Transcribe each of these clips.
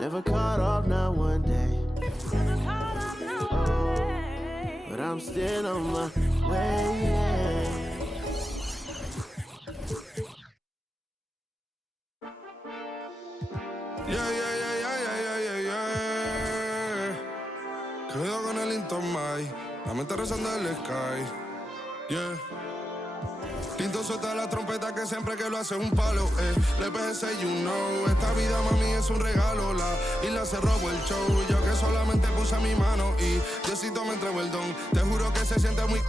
Never caught off, not one day. But I'm still on my way, yeah. Cuidado con el Intomai, la mente rezando el sky, yeah. Tinto suelta la trompeta que siempre que lo hace un palo, Le PS, you know, esta vida mami es un regalo, la isla se robó el show, yo que solamente puse mi mano y Diosito me entregó el don, te juro que se siente muy...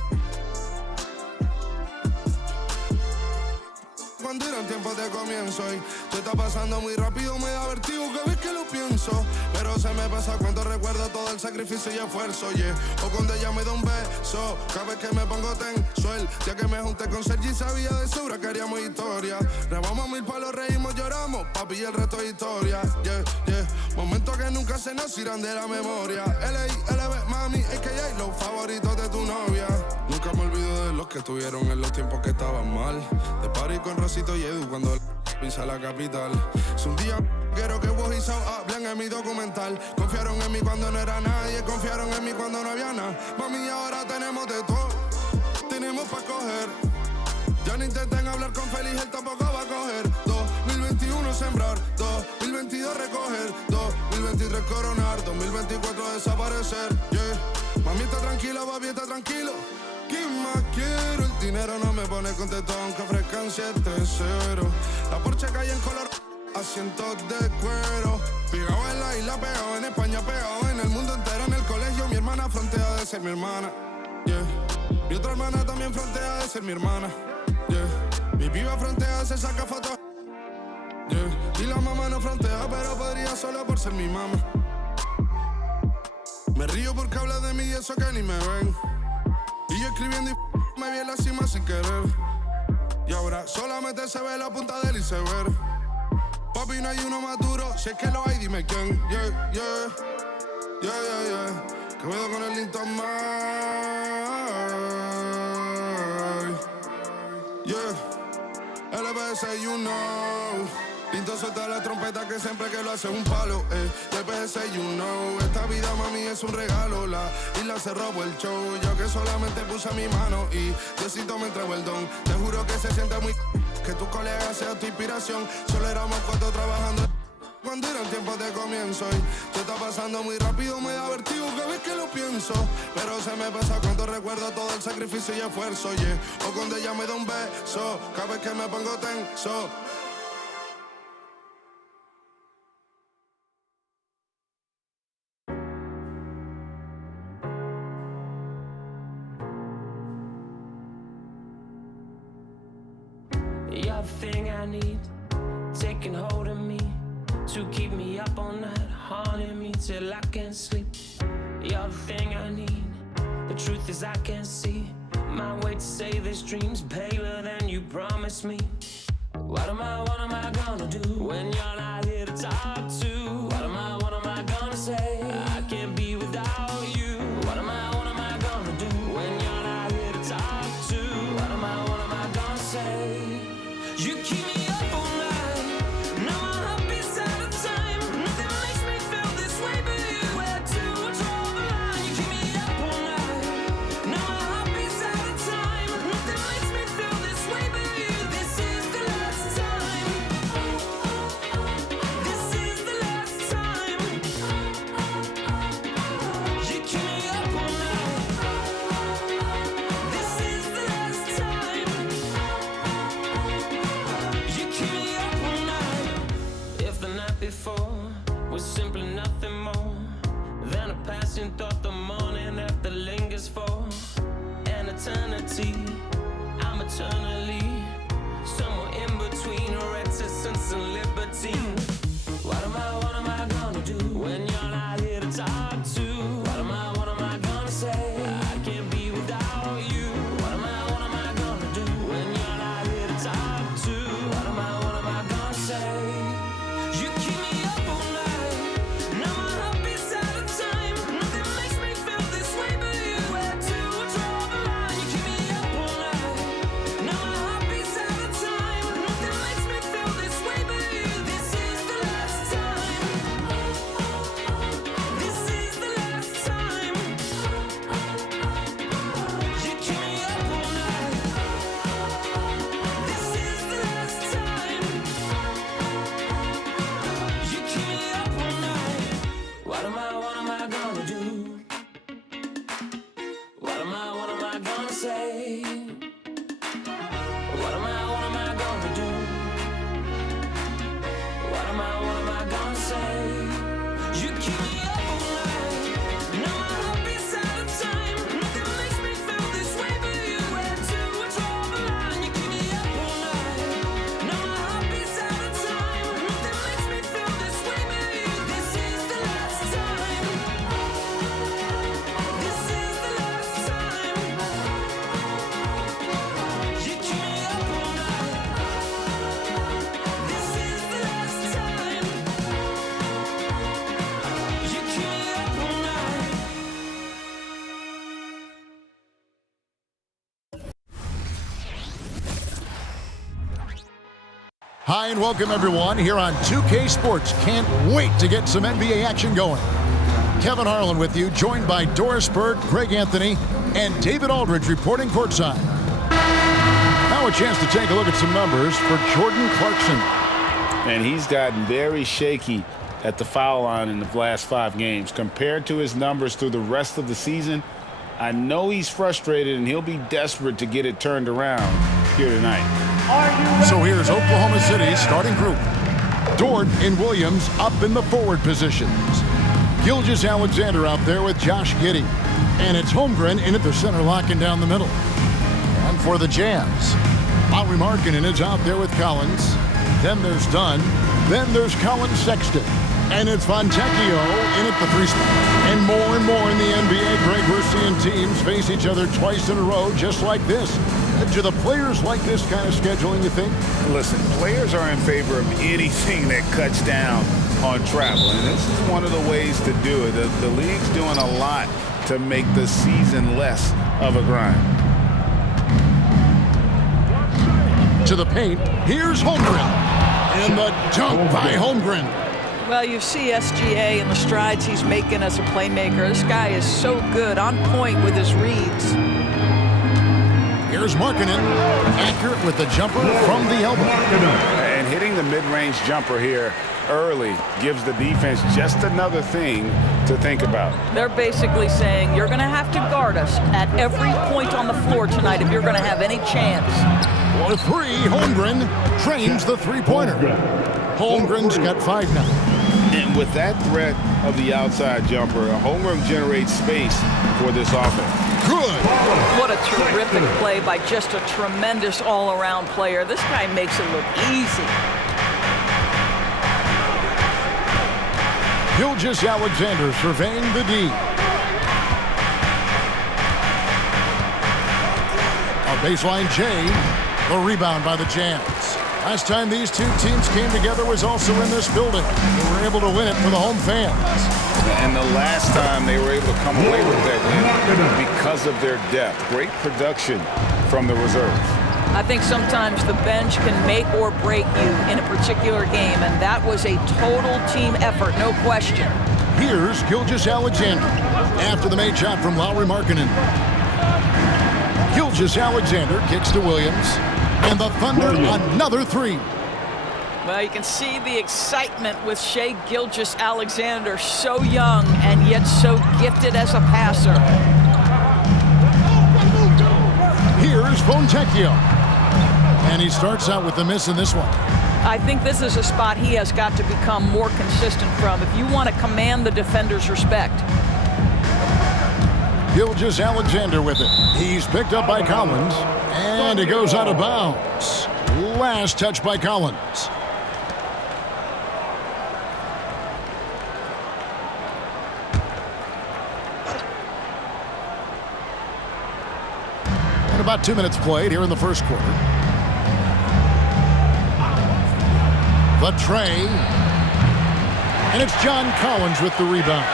Cuando eran tiempos de comienzo y se está pasando muy rápido, me da vertigo cada vez que lo pienso. Pero se me pasa cuando recuerdo todo el sacrificio y esfuerzo, yeah. O cuando ella me da un beso, cada vez que me pongo tenso. El día que me junté con Sergi sabía de sobra que haríamos historia. Grabamos 1000 palos, reímos, lloramos, papi, y el resto es historia, yeah, yeah. Momentos que nunca se nos irán de la memoria. L.A.L.B. mami, a.k.a. los favoritos de tu novia. Nunca me olvido de los que tuvieron en los tiempos que estaban mal. De party con Rosito y Edu cuando pisa la capital. Si un día quiero que vos y Sao hablen en mi documental. Confiaron en mí cuando no era nadie, confiaron en mí cuando no había nada. Mami, ahora tenemos de todo, tenemos pa' coger. Ya no intenten hablar con Feliz, él tampoco va a coger. 2021 sembrar, 2022 recoger, 2023 coronar, 2024 desaparecer, yeah. Mami está tranquila, papi está tranquilo. ¿Qué más quiero? El dinero no me pone contento aunque ofrezcan 7-0. La Porsche cae en color, asientos de cuero. Pegado en la isla, pegado en España, pegado en el mundo entero. En el colegio mi hermana frontea de ser mi hermana, yeah. Mi otra hermana también frontea de ser mi hermana, yeah. Mi piba frontea, se saca fotos, yeah. Y la mamá no frontea, pero podría solo por ser mi mamá. Me río porque habla de mí y eso que ni me ven. Y yo escribiendo y me vi en la cima sin querer. Y ahora solamente se ve la punta del iceberg. Papi, no hay uno más duro, si es que lo hay, dime quién. Yeah, yeah, yeah, yeah, yeah. Que puedo con el Intomai, yeah. LBS, you know. Tinto suelta la trompeta que siempre que lo hace un palo, LBS, you know. Esta vida mami es un regalo, la isla se robó el show. Yo que solamente puse mi mano y Diosito me entregó el don. Te juro que se siente muy que tu colega sea tu inspiración. Solo éramos 4 trabajando cuando eran tiempos de comienzo y se está pasando muy rápido, me da vertigo cada vez que lo pienso. Pero se me pasa cuando recuerdo todo el sacrificio y esfuerzo, yeah. O cuando ella me da un beso, cada vez que me pongo tenso. You're the thing I need, taking hold of me, to keep me up all night, haunting me till I can't sleep. You're the thing I need, the truth is I can't see my way to say this dream's paler than you promised me. What am I gonna do when you're not here to talk to? What am I gonna say? I can't be without you. What am I gonna do when you're not here to talk to? What am I gonna say? You keep me up all night, now my heart beats out of time. Nothing makes me feel this way but you. Where to draw the line? You keep me up all night, now my heart beats out of time. Nothing makes me feel this way but you. This is the last time. This is the last time. You keep me up all night. This is the last time. You keep me up all night. If the night before was simply nothing more than a passing thought, the morning after lingers for an eternity. I'm eternally somewhere in between reticence and libertine. What am I gonna do when you're not here to talk to? What am I gonna say? I can't be without you. What am I gonna do when you're not here to talk to? What am I gonna say? You keep me up all night, now my heart beats out of time. Nothing makes Hi and welcome everyone here on 2K Sports. Can't wait to get some NBA action going. Kevin Harlan with you, joined by Doris Bird, Greg Anthony, and David Aldridge reporting courtside. Now a chance to take a look at some numbers for Jordan Clarkson. And he's gotten very shaky at the foul line in the last 5 games. Compared to his numbers through the rest of the season, I know he's frustrated and he'll be desperate to get it turned around here tonight. So here's Oklahoma City's starting group. Dort and Williams up in the forward positions. Gilgeous-Alexander out there with Josh Giddy. And it's Holmgren in at the center, locking down the middle. And for the Jazz, Lauri Markkanen is out there with Collins. Then there's Dunn. Then there's Colin Sexton. And it's Fontecchio in at the 3 spot. And more in the NBA, Greg, we're seeing teams face each other twice in a row just like this. Do the players like this kind of scheduling, you think? Listen, players are in favor of anything that cuts down on travel, and this is one of the ways to do it. The league's doing a lot to make the season less of a grind. To the paint, here's Holmgren. And the dunk by Holmgren. Well, you see SGA and the strides he's making as a playmaker. This guy is so good, on point with his reads. Here's Markkanen, accurate with the jumper from the elbow. And hitting the mid-range jumper here early gives the defense just another thing to think about. They're basically saying you're going to have to guard us at every point on the floor tonight if you're going to have any chance. The 3, Holmgren trains the 3-pointer. Holmgren's got 5 now. And with that threat of the outside jumper, Holmgren generates space for this offense. Good. What a terrific play by just a tremendous all-around player. This guy makes it look easy. Gilgeous-Alexander surveying the D. A baseline J. The rebound by the Jazz. Last time these two teams came together was also in this building. They were able to win it for the home fans. And the last time they were able to come away with that win because of their depth. Great production from the reserves. I think sometimes the bench can make or break you in a particular game, and that was a total team effort, no question. Here's Gilgeous-Alexander after the made shot from Lauri Markkanen. Gilgeous-Alexander kicks to Williams, and the Thunder another 3. Well, you can see the excitement with Shai Gilgeous-Alexander, so young and yet so gifted as a passer. Here's Fontecchio, and he starts out with the miss in this one. I think this is a spot he has got to become more consistent from if you want to command the defender's respect. Gilgeous-Alexander with it. He's picked up by Collins, and it goes out of bounds. Last touch by Collins. And about 2 minutes played here in the first quarter. The tray. And it's John Collins with the rebound.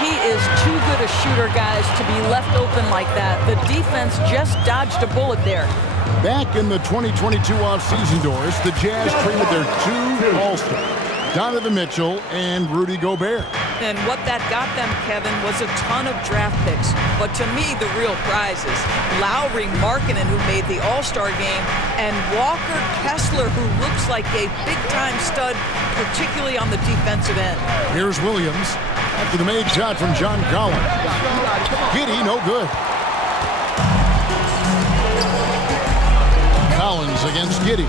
He is too good a shooter, guys, to be left open like that. The defense just dodged a bullet there. Back in the 2022 offseason, Doris, the Jazz traded their 2 All-Stars, Donovan Mitchell and Rudy Gobert. And what that got them, Kevin, was a ton of draft picks. But to me, the real prize is Lauri Markkanen, who made the All-Star game, and Walker Kessler, who looks like a big-time stud, particularly on the defensive end. Here's Williams after the made shot from John Collins. Giddy, no good. Collins against Giddy.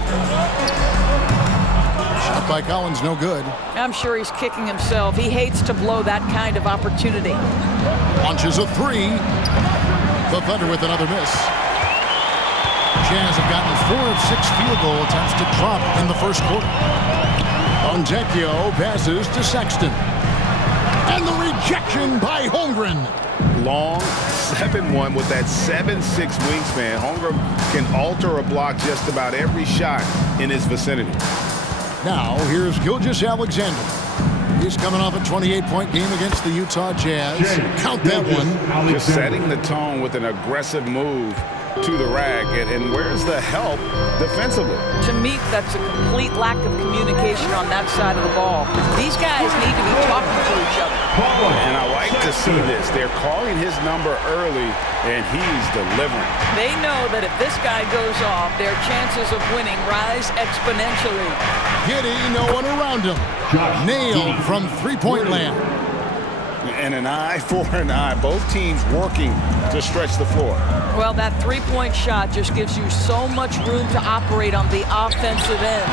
Shot by Colin's no good. I'm sure he's kicking himself. He hates to blow that kind of opportunity. Launches a three. The Thunder with another miss. Jazz have gotten 4 of 6 field goal attempts to drop in the first quarter. Fontecchio passes to Sexton. And the rejection by Holmgren. Long 7-1 with that 7'6" wingspan. Holmgren can alter a block just about every shot in his vicinity. Now here's Gilgeous-Alexander. He's coming off a 28-point game against the Utah Jazz. Count that one. Just setting the tone with an aggressive move to the rack. And where's the help defensively? To me, that's a complete lack of communication on that side of the ball. These guys need to be talking to each other. And I like to see this. They're calling his number early, and he's delivering. They know that if this guy goes off, their chances of winning rise exponentially. Giddy, no one around him. Nailed from three-point land. And an eye for an eye. Both teams working to stretch the floor. Well, that three-point shot just gives you so much room to operate on the offensive end.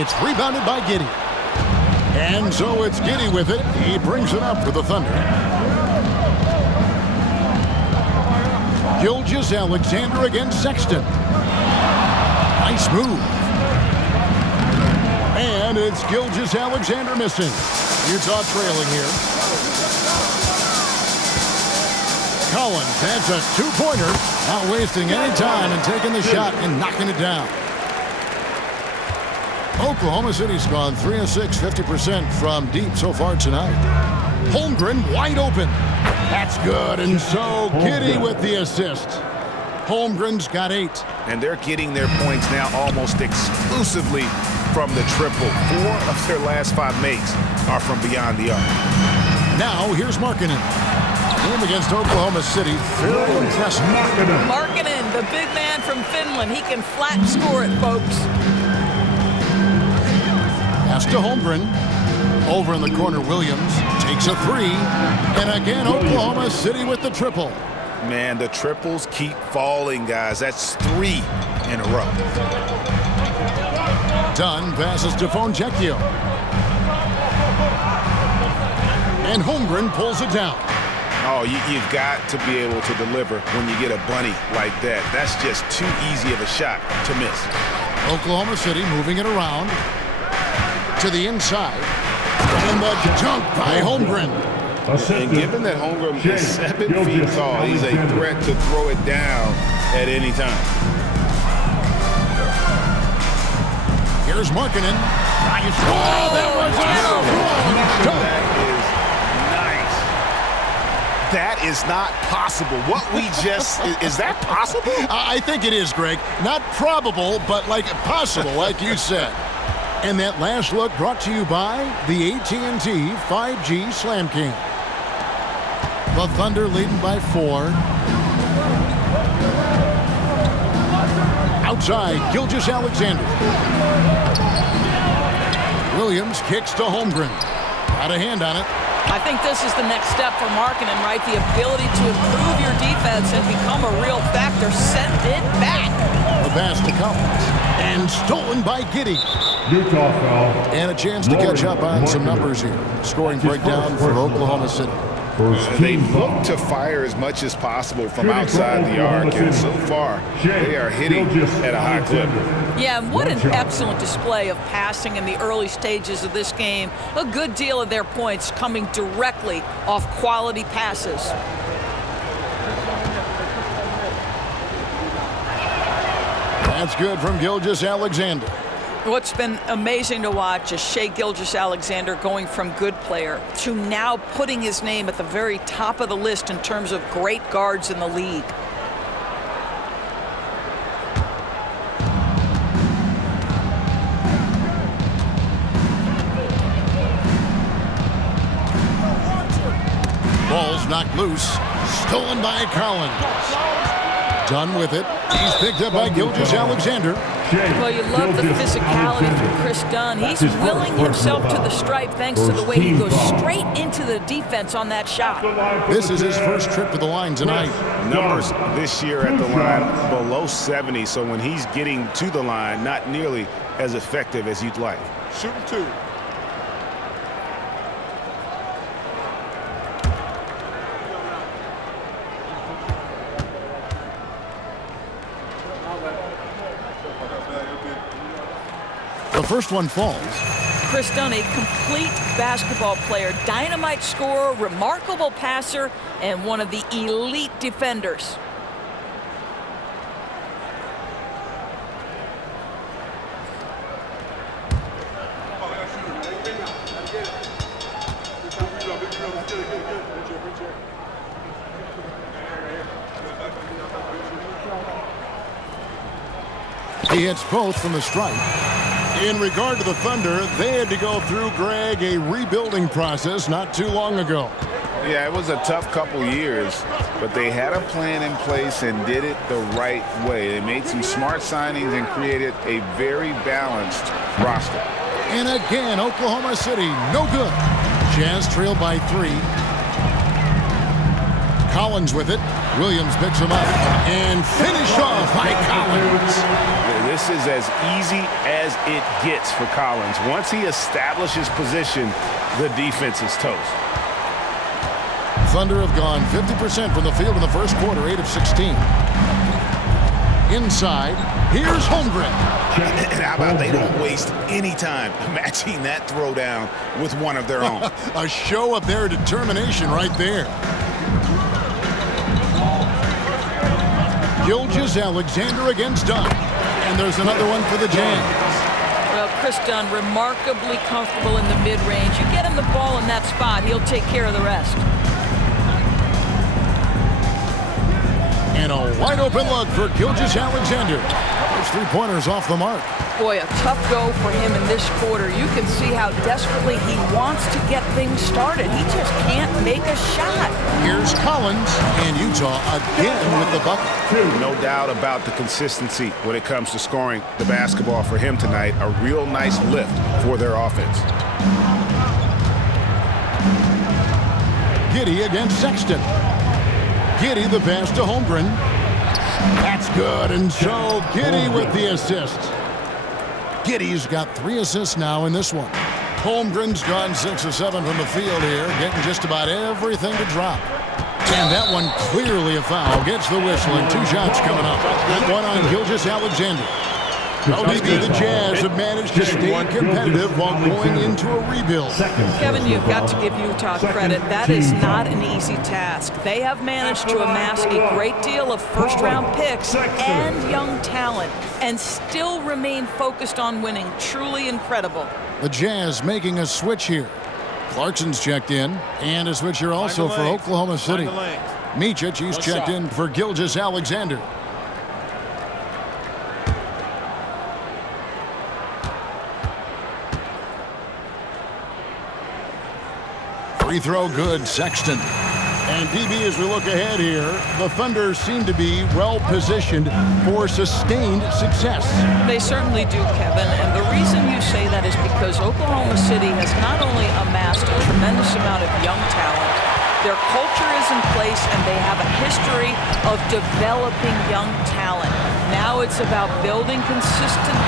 It's rebounded by Giddy. And so it's Giddy with it. He brings it up for the Thunder. Gilgeous-Alexander against Sexton. Nice move. And it's Gilgeous-Alexander missing. Utah trailing here. Colin, that's a two-pointer. Not wasting any time and taking the shot and knocking it down. Oklahoma City's gone 3 of 6, 50% from deep so far tonight. Holmgren wide open. That's good, and so Giddy with the assist. Holmgren's got 8. And they're getting their points now almost exclusively from the triple. 4 of their last 5 makes are from beyond the arc. Now here's Markkanen. Game against Oklahoma City, very impressive. Markkanen, the big man from Finland. He can flat score it, folks. Pass to Holmgren. Over in the corner, Williams takes a 3. And again, Oklahoma City with the triple. Man, the triples keep falling, guys. That's 3 in a row. Dunn passes to Fontecchio. And Holmgren pulls it down. Oh, you've got to be able to deliver when you get a bunny like that. That's just too easy of a shot to miss. Oklahoma City moving it around to the inside. And the dunk by Holmgren. And given that Holmgren is 7 feet tall, he's a threat to throw it down at any time. Here's Markkanen. Nice. Oh, that was That is nice. That is not possible. What we just, is that possible? I think it is, Greg. Not probable, but like possible, like you said. And that last look brought to you by the AT&T 5G Slam King. The Thunder leading by 4. Outside, Gilgeous-Alexander. Williams kicks to Holmgren. Got a hand on it. I think this is the next step for Markkanen, right? The ability to improve your defense and become a real factor. Send it back. The pass to Collins. And stolen by Giddy. Utah foul. And a chance to catch up on some numbers here. Scoring breakdown for Oklahoma City. They look to fire as much as possible from outside the arc, and so far they are hitting at a high clip. Yeah, and what an excellent display of passing in the early stages of this game. A good deal of their points coming directly off quality passes. That's good from Gilgeous-Alexander. What's been amazing to watch is Shai Gilgeous-Alexander going from good player to now putting his name at the very top of the list in terms of great guards in the league. Ball's knocked loose. Stolen by Colin. Done with it. He's picked up by Gilgeous-Alexander. Well, you love the physicality from Chris Dunn. He's willing himself to the stripe thanks to the way he goes straight into the defense on that shot. This is his first trip to the line tonight. Numbers this year at the line below 70, so when he's getting to the line, not nearly as effective as you'd like. Shooting 2. The first one falls. Chris Dunn, a complete basketball player, dynamite scorer, remarkable passer, and one of the elite defenders. He hits both from the stripe. In regard to the Thunder, they had to go through, Greg, a rebuilding process not too long ago. Yeah, it was a tough couple years, but they had a plan in place and did it the right way. They made some smart signings and created a very balanced roster. And again, Oklahoma City, no good. Jazz trail by 3. Collins with it. Williams picks him up and finished off by Collins. This is as easy as it gets for Collins. Once he establishes position, the defense is toast. Thunder have gone 50% from the field in the first quarter, 8 of 16. Inside, here's Holmgren. And how about they don't waste any time matching that throwdown with one of their own. A show of their determination right there. Gilgeous-Alexander against Dunn. And there's another one for the Jazz. Well, Chris Dunn, remarkably comfortable in the mid-range. You get him the ball in that spot, he'll take care of the rest. And a wide-open look for Gilgeous-Alexander. Those three-pointers off the mark. Boy, a tough go for him in this quarter. You can see how desperately he wants to get things started. He just can't make a shot. Here's Collins, and Utah again with the bucket. No doubt about the consistency when it comes to scoring the basketball for him tonight. A real nice lift for their offense. Giddy against Sexton. Giddy the pass to Holmgren. That's good, and so Giddy with the assist. Giddy's got 3 assists now in this one. Holmgren's gone 6 of 7 from the field here, getting just about everything to drop. And that one clearly a foul. Gets the whistle, and 2 shots coming up. That one on Gilgeous-Alexander. ODB, the Jazz have managed to stay competitive while going into a rebuild. Kevin, you've got to give Utah credit. That is not an easy task. They have managed to amass a great deal of first-round picks and young talent and still remain focused on winning. Truly incredible. The Jazz making a switch here. Clarkson's checked in, and a switch here also for Oklahoma City. Micic, he's checked in for Gilgeous-Alexander. Free throw good, Sexton. And DB, as we look ahead here, the Thunder seem to be well-positioned for sustained success. They certainly do, Kevin, and the reason you say that is because Oklahoma City has not only amassed a tremendous amount of young talent, their culture is in place and they have a history of developing young talent. Now it's about building consistent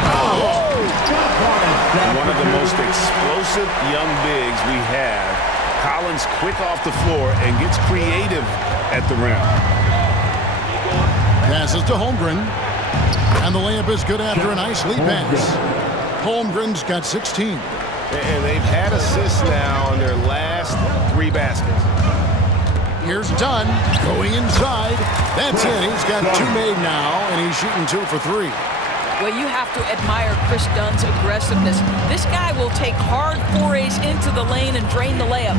One of the most explosive young bigs we have. Collins quick off the floor and gets creative at the rim. Passes to Holmgren. And the layup is good after a nice lead pass. Holmgren's got 16. And they've had assists now on their last 3 baskets. Here's Dunn going inside. That's it. He's got 2 made now, and he's shooting 2 for 3. Well, you have to admire Chris Dunn's aggressiveness. This guy will take hard forays into the lane and drain the layup.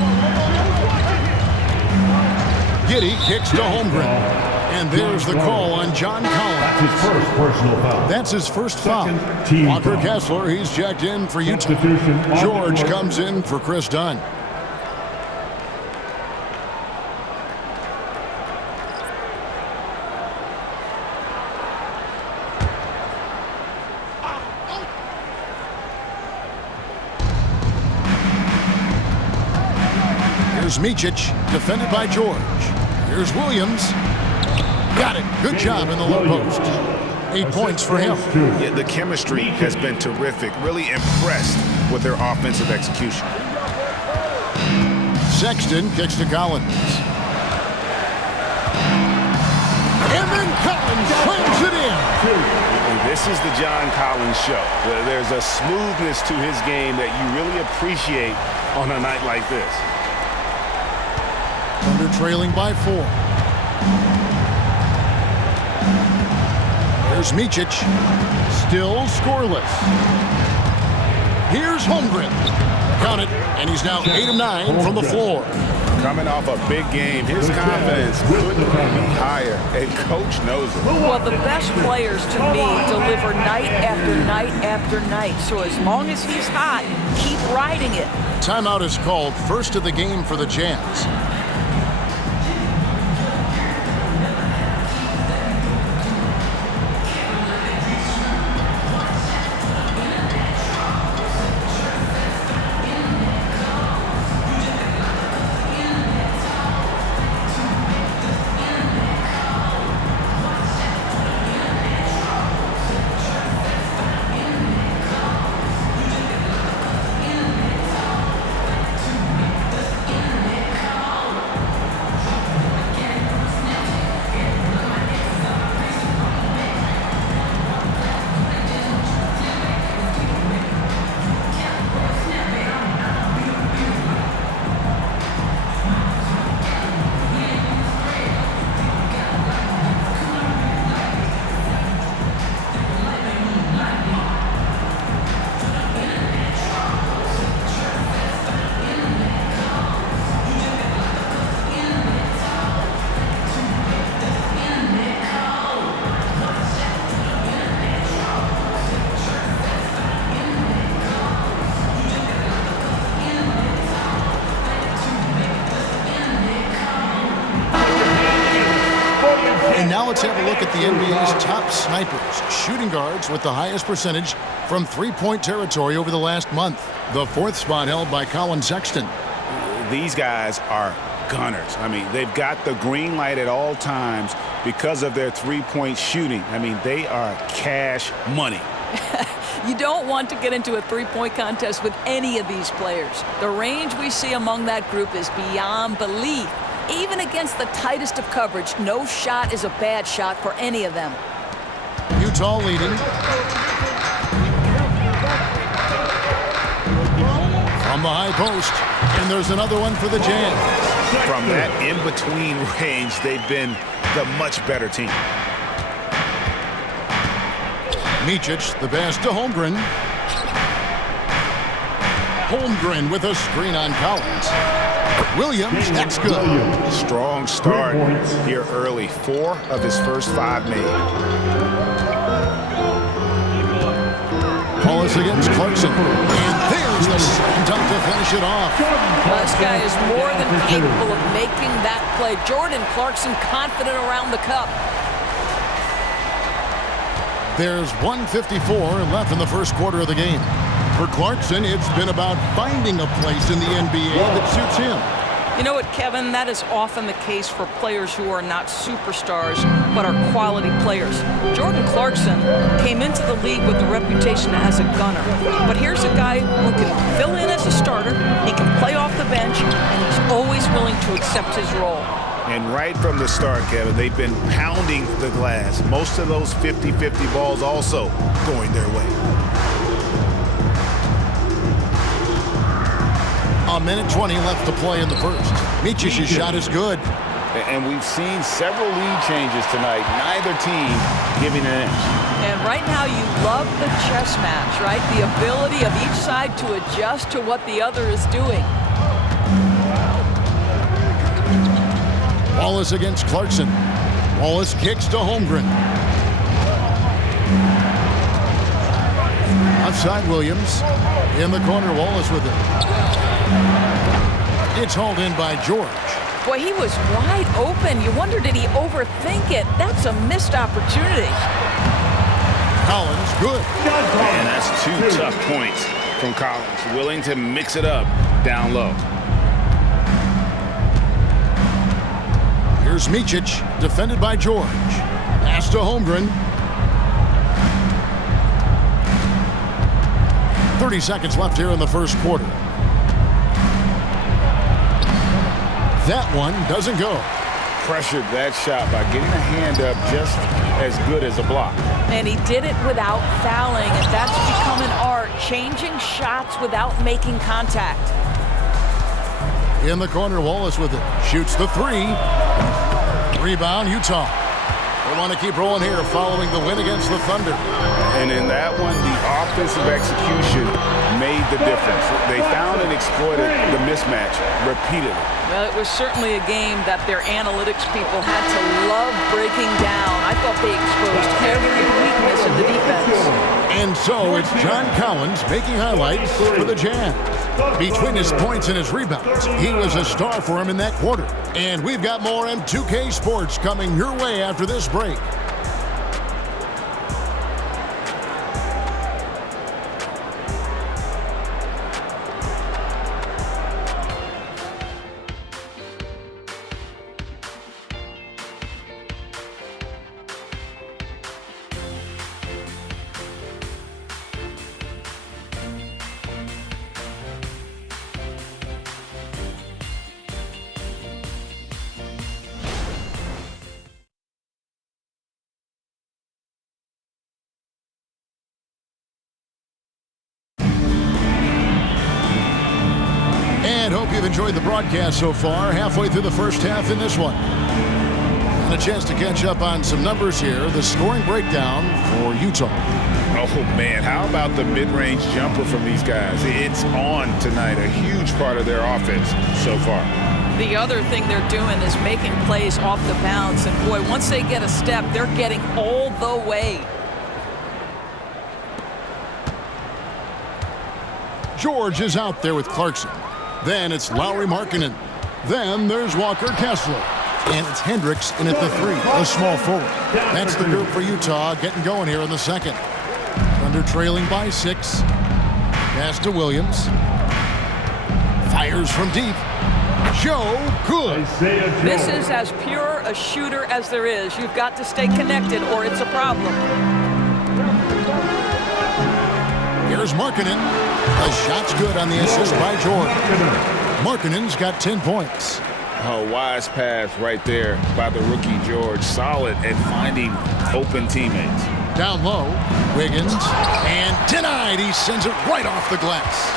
Giddy kicks to Holmgren. And there's the call on John Collins. That's his first personal foul. That's his first foul. Walker Kessler, he's checked in for Utah. George comes in for Chris Dunn. Here's Micic, defended by George. Here's Williams. Got it. Good job in the low post. 8 points for him. Yeah, the chemistry has been terrific. Really impressed with their offensive execution. Sexton kicks to Collins. And then Collins slams it in. And this is the John Collins show. There's a smoothness to his game that you really appreciate on a night like this. Thunder trailing by 4. Here's Micic. Still scoreless. Here's Holmgren. Count it, and he's now 8 of 9 from the floor. Coming off a big game, his confidence couldn't be higher, and coach knows it. Well, the best players, to me, deliver night after night after night. So as long as he's hot, keep riding it. Timeout is called, first of the game for the Jazz. And now let's have a look at the NBA's top snipers, shooting guards with the highest percentage from three-point territory over the last month. The 4th spot held by Colin Sexton. These guys are gunners. I mean, they've got the green light at all times because of their three-point shooting. I mean, they are cash money. You don't want to get into a three-point contest with any of these players. The range we see among that group is beyond belief. Even against the tightest of coverage, no shot is a bad shot for any of them. Utah leading. From the high post, and there's another one for the Jazz. From that in-between range, they've been the much better team. Micic, the pass to Holmgren. Holmgren with a screen on Collins. Williams, that's good. Strong start here early. 4 of his first 5 made. Wallace against Clarkson. And there's the slam dunk to finish it off. This guy is more than capable of making that play. Jordan Clarkson confident around the cup. There's 1:54 left in the first quarter of the game. For Clarkson, it's been about finding a place in the NBA that suits him. You know what, Kevin? That is often the case for players who are not superstars, but are quality players. Jordan Clarkson came into the league with a reputation as a gunner. But here's a guy who can fill in as a starter, he can play off the bench, and he's always willing to accept his role. And right from the start, Kevin, they've been pounding the glass. Most of those 50-50 balls also going their way. A minute 20 left to play in the first. Micic's shot is good. And we've seen several lead changes tonight. Neither team giving an inch. And right now you love the chess match, right? The ability of each side to adjust to what the other is doing. Wallace against Clarkson. Wallace kicks to Holmgren. Outside Williams. In the corner, Wallace with it. It's hauled in by George. Boy, he was wide open. You wonder, did he overthink it? That's a missed opportunity. Collins, good. And that's 2 tough points from Collins. Willing to mix it up down low. Here's Micic, defended by George. Pass to Holmgren. 30 seconds left here in the first quarter. That one doesn't go. Pressured that shot by getting a hand up just as good as a block. And he did it without fouling, and that's become an art, changing shots without making contact. In the corner, Wallace with it. Shoots the three. Rebound, Utah. They want to keep rolling here following the win against the Thunder. And in that one, the offensive execution made the difference. They found and exploited the mismatch repeatedly. Well, it was certainly a game that their analytics people had to love breaking down. I thought they exposed every weakness in the defense. And so it's John Collins making highlights for the Jazz. Between his points and his rebounds, he was a star for him in that quarter. And we've got more M2K Sports coming your way after this break. And hope you've enjoyed the broadcast so far. Halfway through the first half in this one. And a chance to catch up on some numbers here. The scoring breakdown for Utah. Oh, man, how about the mid-range jumper from these guys? It's on tonight, a huge part of their offense so far. The other thing they're doing is making plays off the bounce. And, boy, once they get a step, they're getting all the way. George is out there with Clarkson. Then it's Lowry Markkanen. Then there's Walker Kessler. And it's Hendricks in at the three, a small forward. That's the group for Utah getting going here in the second. Thunder trailing by 6. Pass to Williams. Fires from deep. Joe, good. This is as pure a shooter as there is. You've got to stay connected or it's a problem. Here's Markkanen. The shot's good on the assist by George. Markkanen's got 10 points. A wise pass right there by the rookie George. Solid at finding open teammates. Down low, Wiggins, and denied. He sends it right off the glass.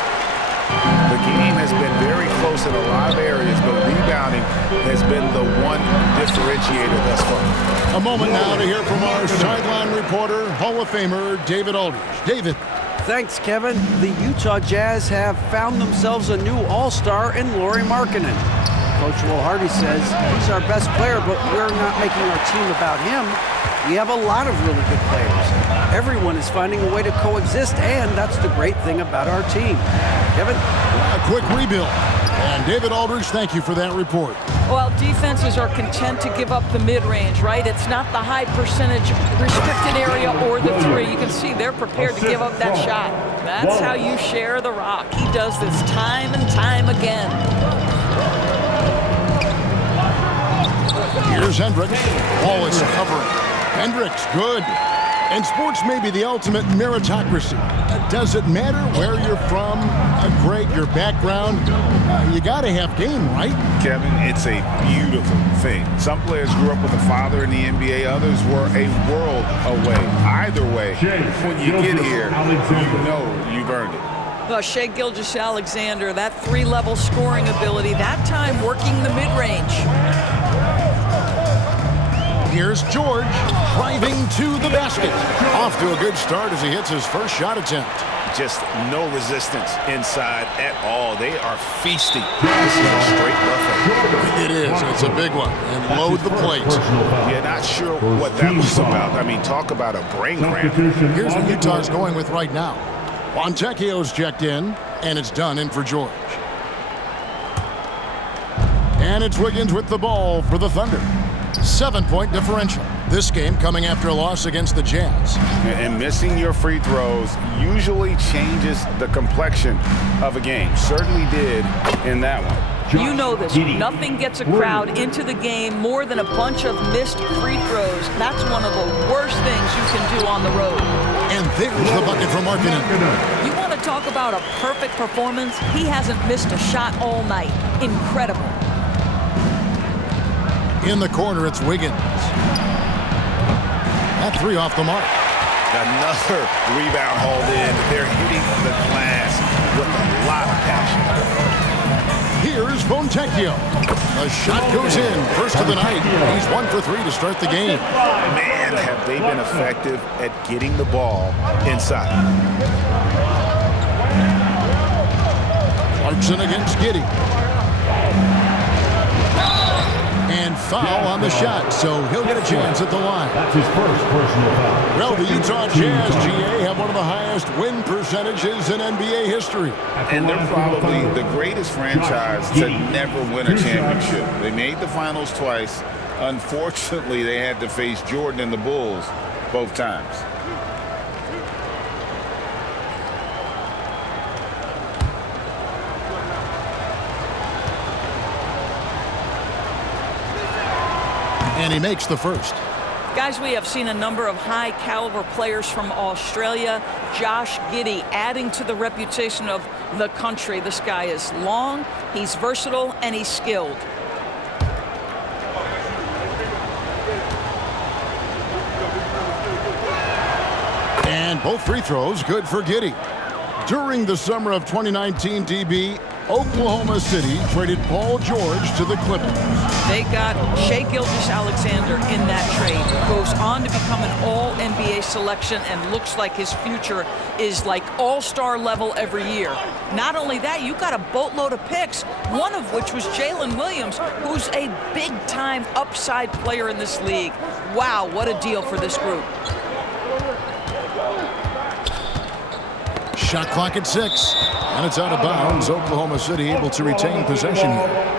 The game has been very close in a lot of areas, but rebounding has been the one differentiator thus far. A moment now to hear from our sideline reporter, Hall of Famer David Aldridge. David. Thanks, Kevin. The Utah Jazz have found themselves a new all-star in Lauri Markkanen. Coach Will Hardy says he's our best player, but we're not making our team about him. We have a lot of really good players. Everyone is finding a way to coexist, and that's the great thing about our team. Kevin? A quick rebuild. And David Aldridge, thank you for that report. Well, defenses are content to give up the mid-range, right? It's not the high percentage restricted area or the three. You can see they're prepared to give up that shot. That's how you share the rock. He does this time and time again. Here's Hendricks. Wallace covering. Hendricks, good. And sports may be the ultimate meritocracy. Does it matter where you're from, Greg, your background? You got to have game, right? Kevin, it's a beautiful thing. Some players grew up with a father in the NBA. Others were a world away. Either way, when you get here, you know you've earned it. Well, Shai Gilgeous-Alexander, that three-level scoring ability, that time working the mid-range. Here's George driving to the basket. Off to a good start as he hits his first shot attempt. Just no resistance inside at all. They are feasting. This is a straight buffet. It is. It's a big one. And load the plate. Yeah, not sure what that was about. I mean, talk about a brain cramp. Here's what Utah's going with right now. Fontecchio's checked in, and it's done in for George. And it's Wiggins with the ball for the Thunder. 7-point differential. This game coming after a loss against the Jazz. And missing your free throws usually changes the complexion of a game. Certainly did in that one. You know this. Nothing gets a crowd into the game more than a bunch of missed free throws. That's one of the worst things you can do on the road. And there's the bucket from Markkanen. You want to talk about a perfect performance. He hasn't missed a shot all night. Incredible. In the corner, it's Wiggins. That three off the mark. Another rebound hauled in. They're hitting the glass with a lot of passion. Here's Fontecchio. A shot goes in. First of the night. He's 1 for 3 to start the game. Man, have they been effective at getting the ball inside. Clarkson against Giddy. And foul on the shot, so he'll get a chance at the line. That's his first personal foul. Well, the Utah Jazz, GA, have one of the highest win percentages in NBA history. And they're probably the greatest franchise to never win a championship. They made the finals twice. Unfortunately, they had to face Jordan and the Bulls both times. And he makes the first. Guys, we have seen a number of high-caliber players from Australia. Josh Giddy adding to the reputation of the country. This guy is long, he's versatile, and he's skilled. And both free throws good for Giddy. During the summer of 2019, DB, Oklahoma City traded Paul George to the Clippers. They got Shai Gilgeous-Alexander in that trade. Goes on to become an all-NBA selection and looks like his future is like all-star level every year. Not only that, you got a boatload of picks, one of which was Jalen Williams, who's a big-time upside player in this league. Wow, what a deal for this group. Shot clock at 6, and it's out of bounds. Oklahoma City able to retain possession here.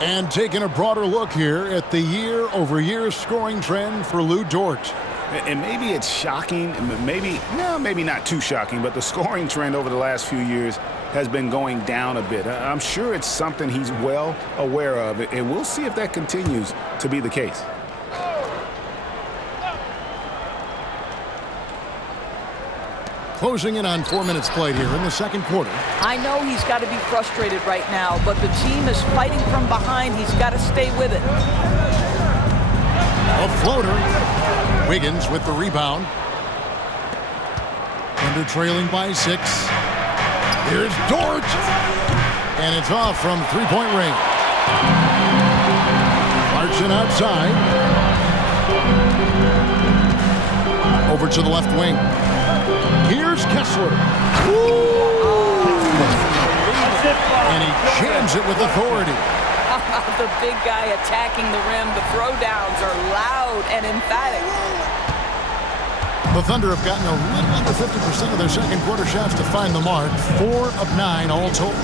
And taking a broader look here at the year-over-year scoring trend for Lou Dort. And maybe it's shocking, maybe not too shocking, but the scoring trend over the last few years has been going down a bit. I'm sure it's something he's well aware of, and we'll see if that continues to be the case. Closing in on 4 minutes played here in the second quarter. I know he's got to be frustrated right now, but the team is fighting from behind. He's got to stay with it. A floater. Wiggins with the rebound. Under trailing by 6. Here's Dort. And it's off from three-point range. Clarkson outside. Over to the left wing. Here's Kessler. And he jams it with authority. The big guy attacking the rim. The throwdowns are loud and emphatic. The Thunder have gotten a little under 50% of their second quarter shots to find the mark. 4 of 9 all told.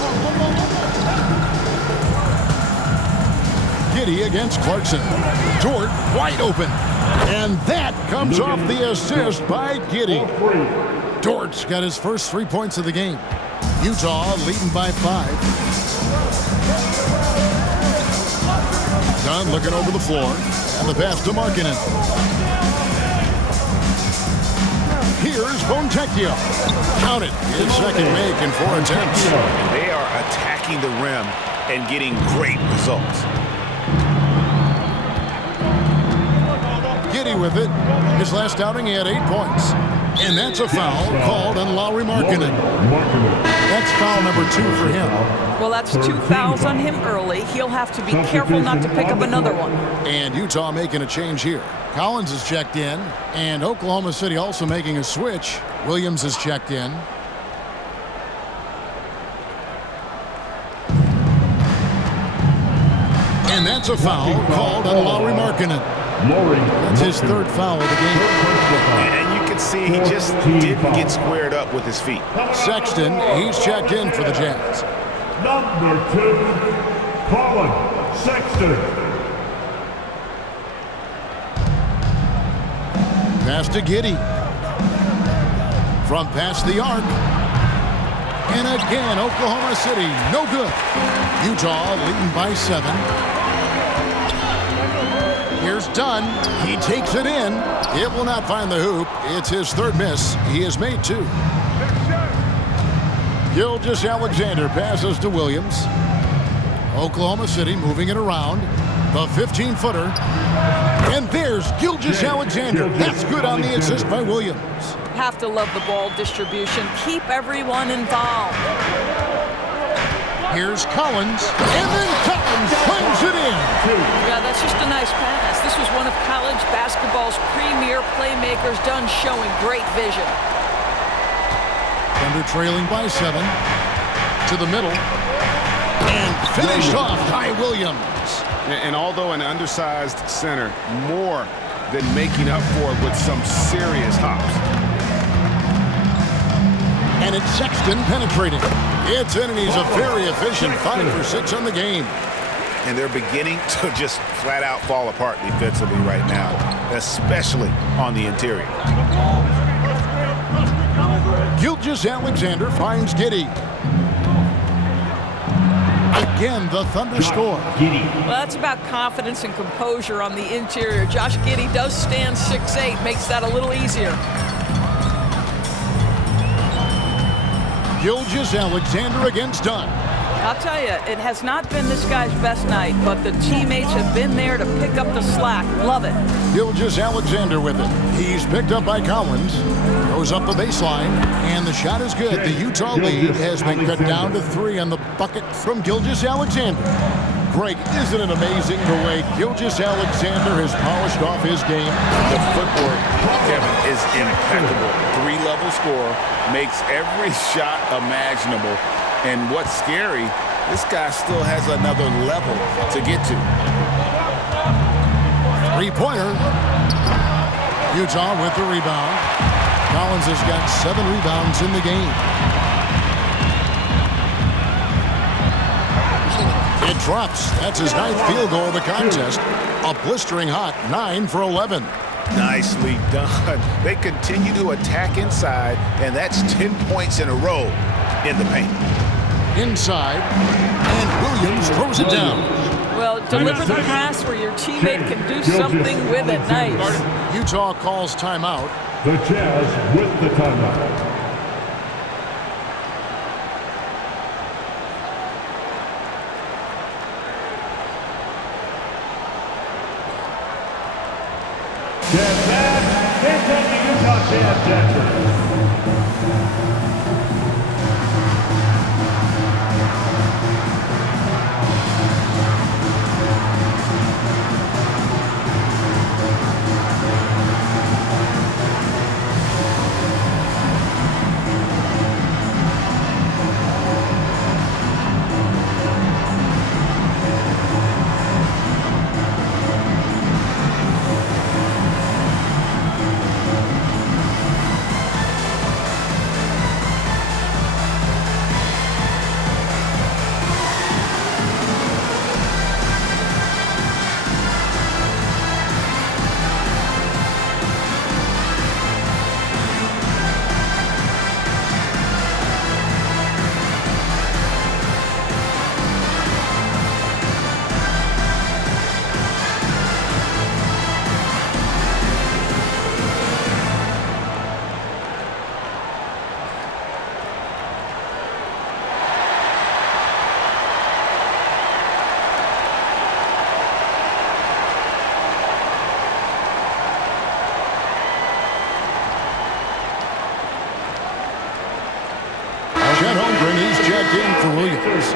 Giddy against Clarkson. Dort wide open. And that comes off the assist by Giddy. Dort's got his first 3 points of the game. Utah leading by 5. Dunn looking over the floor. And the pass to Markkanen. Here's Fontecchio. Count it. His second make in 4 attempts. They are attacking the rim and getting great results. Giddy with it. His last outing, he had 8 points. And that's a foul called on Lauri Markkanen. That's foul number 2 for him. Well, that's 2 fouls on him early. He'll have to be careful not to pick up another one. And Utah making a change here. Collins is checked in. And Oklahoma City also making a switch. Williams is checked in. And that's a foul called on Lauri Markkanen. That's his 3rd foul of the game. And you can see he just didn't get squared up with his feet. Sexton, he's checked in for the Jazz. Number 2, Colin, Sexton. Pass to Giddy. From past the arc. And again, Oklahoma City, no good. Utah leading by 7. Here's Dunn. He takes it in. It will not find the hoop. It's his 3rd miss. He has made 2. Gilgeous-Alexander passes to Williams. Oklahoma City moving it around. The 15-footer. And there's Gilgeous-Alexander. That's good on the assist by Williams. Have to love the ball distribution. Keep everyone involved. Here's Collins. And then Collins slams it in. Yeah, that's just a nice pass. This was one of college basketball's premier playmakers done showing great vision. Thunder trailing by 7. To the middle. And finished off by Williams. And although an undersized center, more than making up for it with some serious hops. And it's Sexton penetrating. It's in, and he's a very efficient 5 for 6 on the game. And they're beginning to just flat out fall apart defensively right now, especially on the interior. Gilgeous-Alexander finds Giddy. Again, the Thunder score. Well, that's about confidence and composure on the interior. Josh Giddy does stand 6'8", makes that a little easier. Gilgeous-Alexander against Dunn. I'll tell you, it has not been this guy's best night, but the teammates have been there to pick up the slack. Love it. Gilgeous-Alexander with it. He's picked up by Collins. Goes up the baseline, and the shot is good. The Utah lead has been cut down to 3 on the bucket from Gilgeous-Alexander. Greg, isn't it amazing the way Gilgeous-Alexander has polished off his game? The footwork, Kevin, is impeccable. 3-level scorer, makes every shot imaginable. And what's scary, this guy still has another level to get to. 3-pointer. Utah with the rebound. Collins has got 7 rebounds in the game. It drops. That's his 9th field goal of the contest. A blistering hot 9 for 11. Nicely done. They continue to attack inside, and that's 10 points in a row in the paint. Inside, and Williams throws it down. Well, deliver the pass where your teammate can do something with it. Nice. Utah calls timeout. The Jazz with the timeout. Jazz back. Here comes the Utah Jazz. He's checked in for Williams.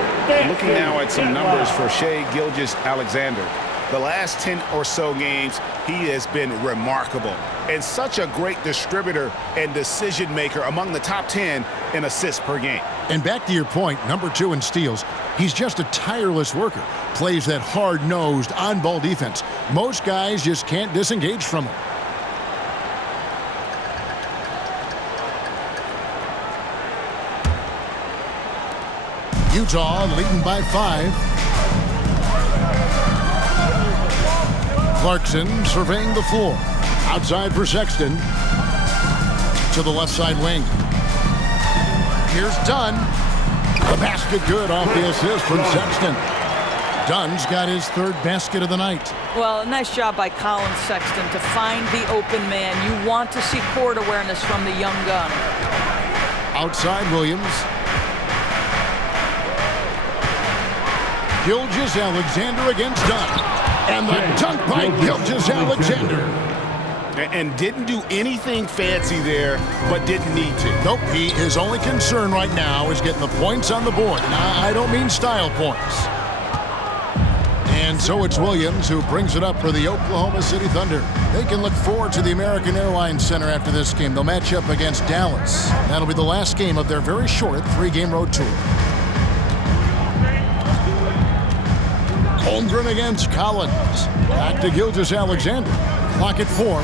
Looking now at some numbers for Shai Gilgeous-Alexander. The last 10 or so games, he has been remarkable and such a great distributor and decision maker, among the top 10 in assists per game. And back to your point, number 2 in steals. He's just a tireless worker. Plays that hard-nosed, on-ball defense. Most guys just can't disengage from him. Utah leading by 5. Clarkson surveying the floor. Outside for Sexton. To the left side wing. Here's Dunn. The basket good off the assist from Sexton. Dunn's got his 3rd basket of the night. Well, nice job by Colin Sexton to find the open man. You want to see court awareness from the young gun. Outside Williams. Gilgeous-Alexander against Dunn. And the dunk by Gilgeous-Alexander. And didn't do anything fancy there, but didn't need to. Nope, his only concern right now is getting the points on the board. Now, I don't mean style points. And so it's Williams who brings it up for the Oklahoma City Thunder. They can look forward to the American Airlines Center after this game. They'll match up against Dallas. That'll be the last game of their very short 3-game road tour. Holmgren against Collins. Back to Gilgeous-Alexander. Clock at 4.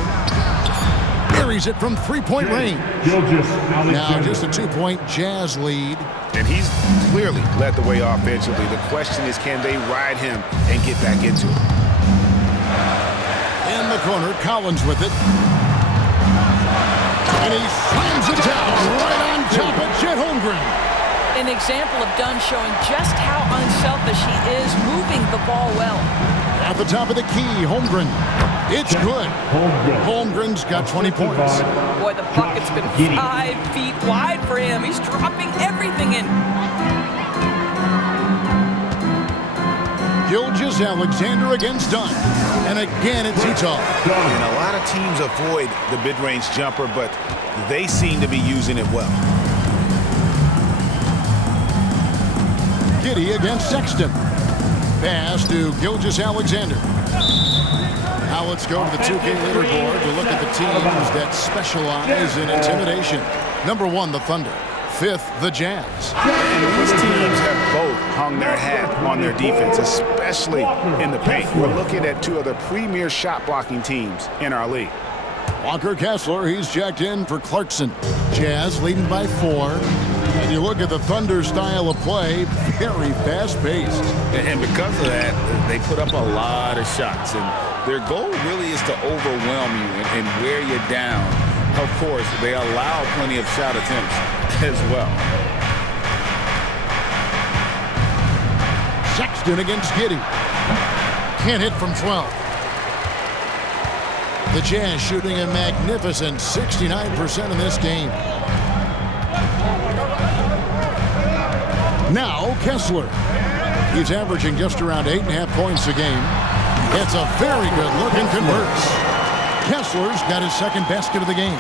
Buries it from 3-point range. Now just a 2-point Jazz lead. And he's clearly led the way offensively. The question is, can they ride him and get back into it? In the corner, Collins with it. And he slams it down right on top of Chet Holmgren. An example of Dunn showing just how unselfish he is, moving the ball well. At the top of the key, Holmgren. It's good. Holmgren's got 20 points. Boy, the bucket's been 5 feet wide for him. He's dropping everything in. Gilgeous-Alexander against Dunn. And again, it's Utah. And a lot of teams avoid the mid-range jumper, but they seem to be using it well. Giddy against Sexton. Pass to Gilgeous-Alexander. Now let's go to the 2K leaderboard to look at the teams that specialize in intimidation. Number 1, the Thunder. 5th, the Jazz. These teams have both hung their hat on their defense, especially in the paint. We're looking at 2 of the premier shot-blocking teams in our league. Walker Kessler, he's checked in for Clarkson. Jazz leading by 4. And you look at the Thunder style of play, very fast-paced. And because of that, they put up a lot of shots. And their goal really is to overwhelm you and wear you down. Of course, they allow plenty of shot attempts as well. Sexton against Giddy. Can't hit from 12. The Jazz shooting a magnificent 69% in this game. Now Kessler. He's averaging just around 8.5 points a game. It's a very good look and converts. Kessler's got his second basket of the game.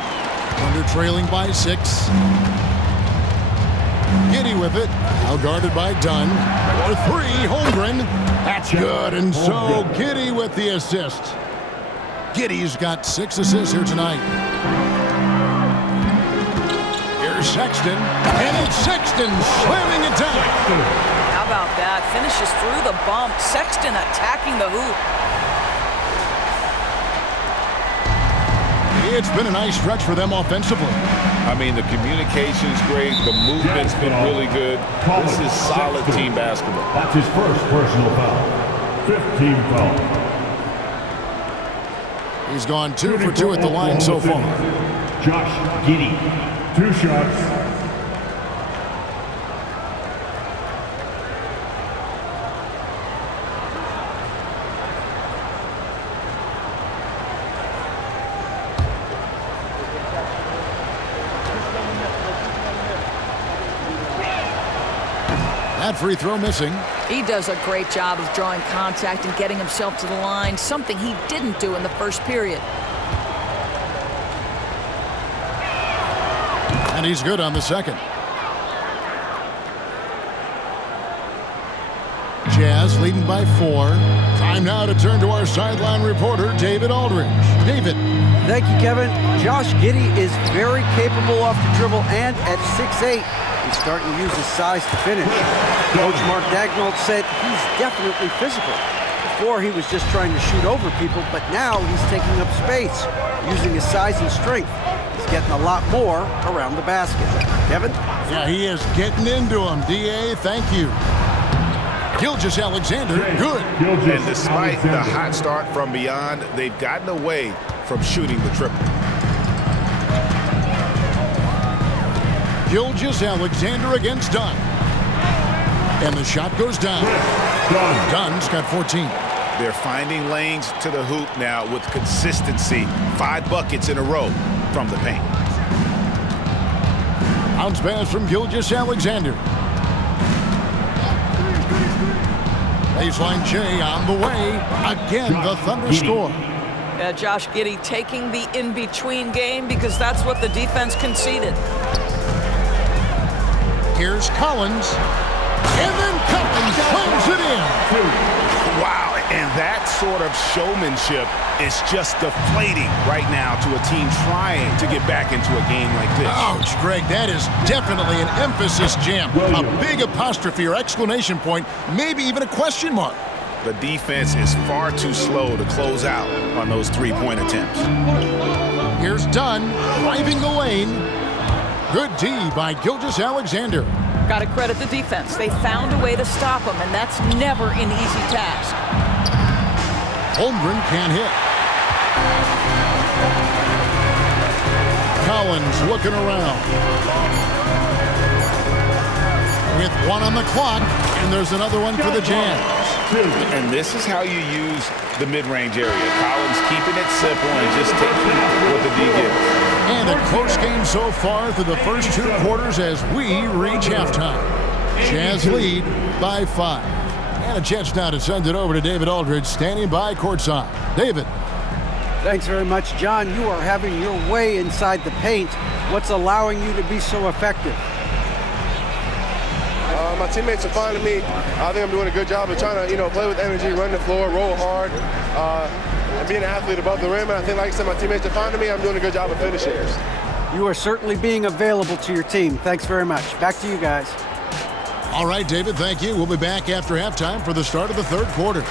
Thunder trailing by 6. Giddy with it. Now guarded by Dunn. For 3, Holmgren. That's good. And so Giddy with the assist. Giddy's got 6 assists here tonight. Here's Sexton. And it's Sexton slamming it down. How about that? Finishes through the bump. Sexton attacking the hoop. It's been a nice stretch for them offensively. I mean, the communication's great. The movement's been really good. This is solid team basketball. That's his first personal foul. 5th team foul. He's gone 2 for 2 at the line so far. Josh Giddy. 2 shots. That free throw missing. He does a great job of drawing contact and getting himself to the line, something he didn't do in the first period. And he's good on the second. Jazz leading by 4. Time now to turn to our sideline reporter, David Aldridge. David. Thank you, Kevin. Josh Giddy is very capable off the dribble, and at 6'8", he's starting to use his size to finish. Coach Mark Dagnall said he's definitely physical. Before, he was just trying to shoot over people, but now he's taking up space, using his size and strength. He's getting a lot more around the basket. Kevin? Yeah, he is getting into him. D.A., thank you. Gilgeous-Alexander, good. And despite the hot start from beyond, they've gotten away from shooting the triple. Gilgeous-Alexander against Dunn. And the shot goes down. Dunn's got 14. They're finding lanes to the hoop now with consistency. 5 buckets in a row from the paint. Bounce pass from Gilgeous-Alexander. Baseline J on the way. Again, the Thunder score. Josh Giddy taking the in-between game because that's what the defense conceded. Here's Collins. And then Collins slams it in. Wow, and that sort of showmanship is just deflating right now to a team trying to get back into a game like this. Ouch, Greg, that is definitely an emphasis jam. A big apostrophe or exclamation point, maybe even a question mark. The defense is far too slow to close out on those three-point attempts. Here's Dunn driving the lane. Good D by Gilgeous-Alexander. Got to credit the defense. They found a way to stop him, and that's never an easy task. Holmgren can't hit. Collins looking around. With one on the clock, and there's another one for the Jazz. And this is how you use the mid-range area. Collins keeping it simple and just taking what the D gives. And a close game so far through the first two quarters as we reach halftime. Jazz lead by 5. And a chance now to send it over to David Aldridge, standing by courtside. David. Thanks very much, John. You are having your way inside the paint. What's allowing you to be so effective? My teammates are finding me. I think I'm doing a good job of trying to, play with energy, run the floor, roll hard, and be an athlete above the rim. And I think, like I said, my teammates are finding me. I'm doing a good job of finishing. You are certainly being available to your team. Thanks very much. Back to you guys. All right, David, thank you. We'll be back after halftime for the start of the third quarter.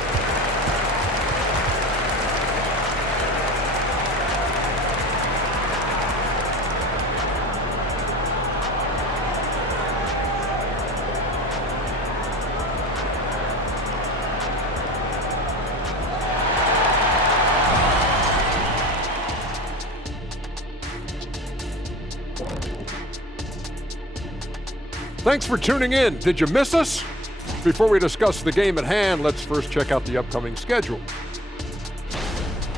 Thanks for tuning in. Did you miss us? Before we discuss the game at hand, let's first check out the upcoming schedule.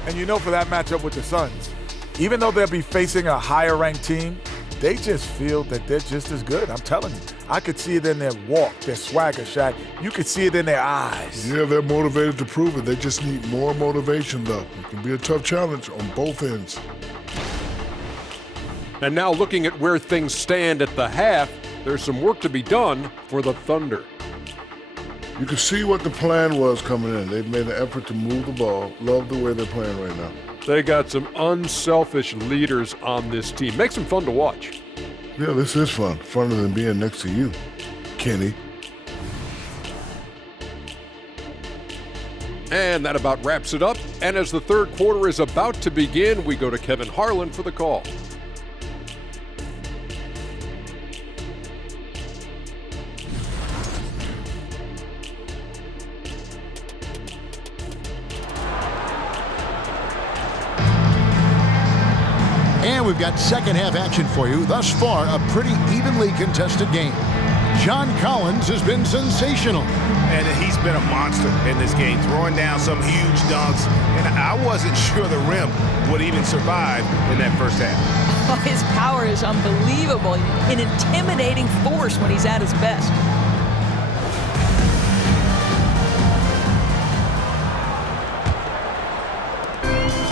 And for that matchup with the Suns, even though they'll be facing a higher-ranked team, they just feel that they're just as good. I'm telling you. I could see it in their walk, their swagger, Shaq. You could see it in their eyes. Yeah, they're motivated to prove it. They just need more motivation, though. It can be a tough challenge on both ends. And now looking at where things stand at the half, there's some work to be done for the Thunder. You can see what the plan was coming in. They've made an effort to move the ball. Love the way they're playing right now. They got some unselfish leaders on this team. Makes them fun to watch. Yeah, this is fun. Funner than being next to you, Kenny. And that about wraps it up. And as the third quarter is about to begin, we go to Kevin Harlan for the call. And we've got second half action for you. Thus far, a pretty evenly contested game. John Collins has been sensational. And he's been a monster in this game, throwing down some huge dunks. And I wasn't sure the rim would even survive in that first half. His power is unbelievable, an intimidating force when he's at his best.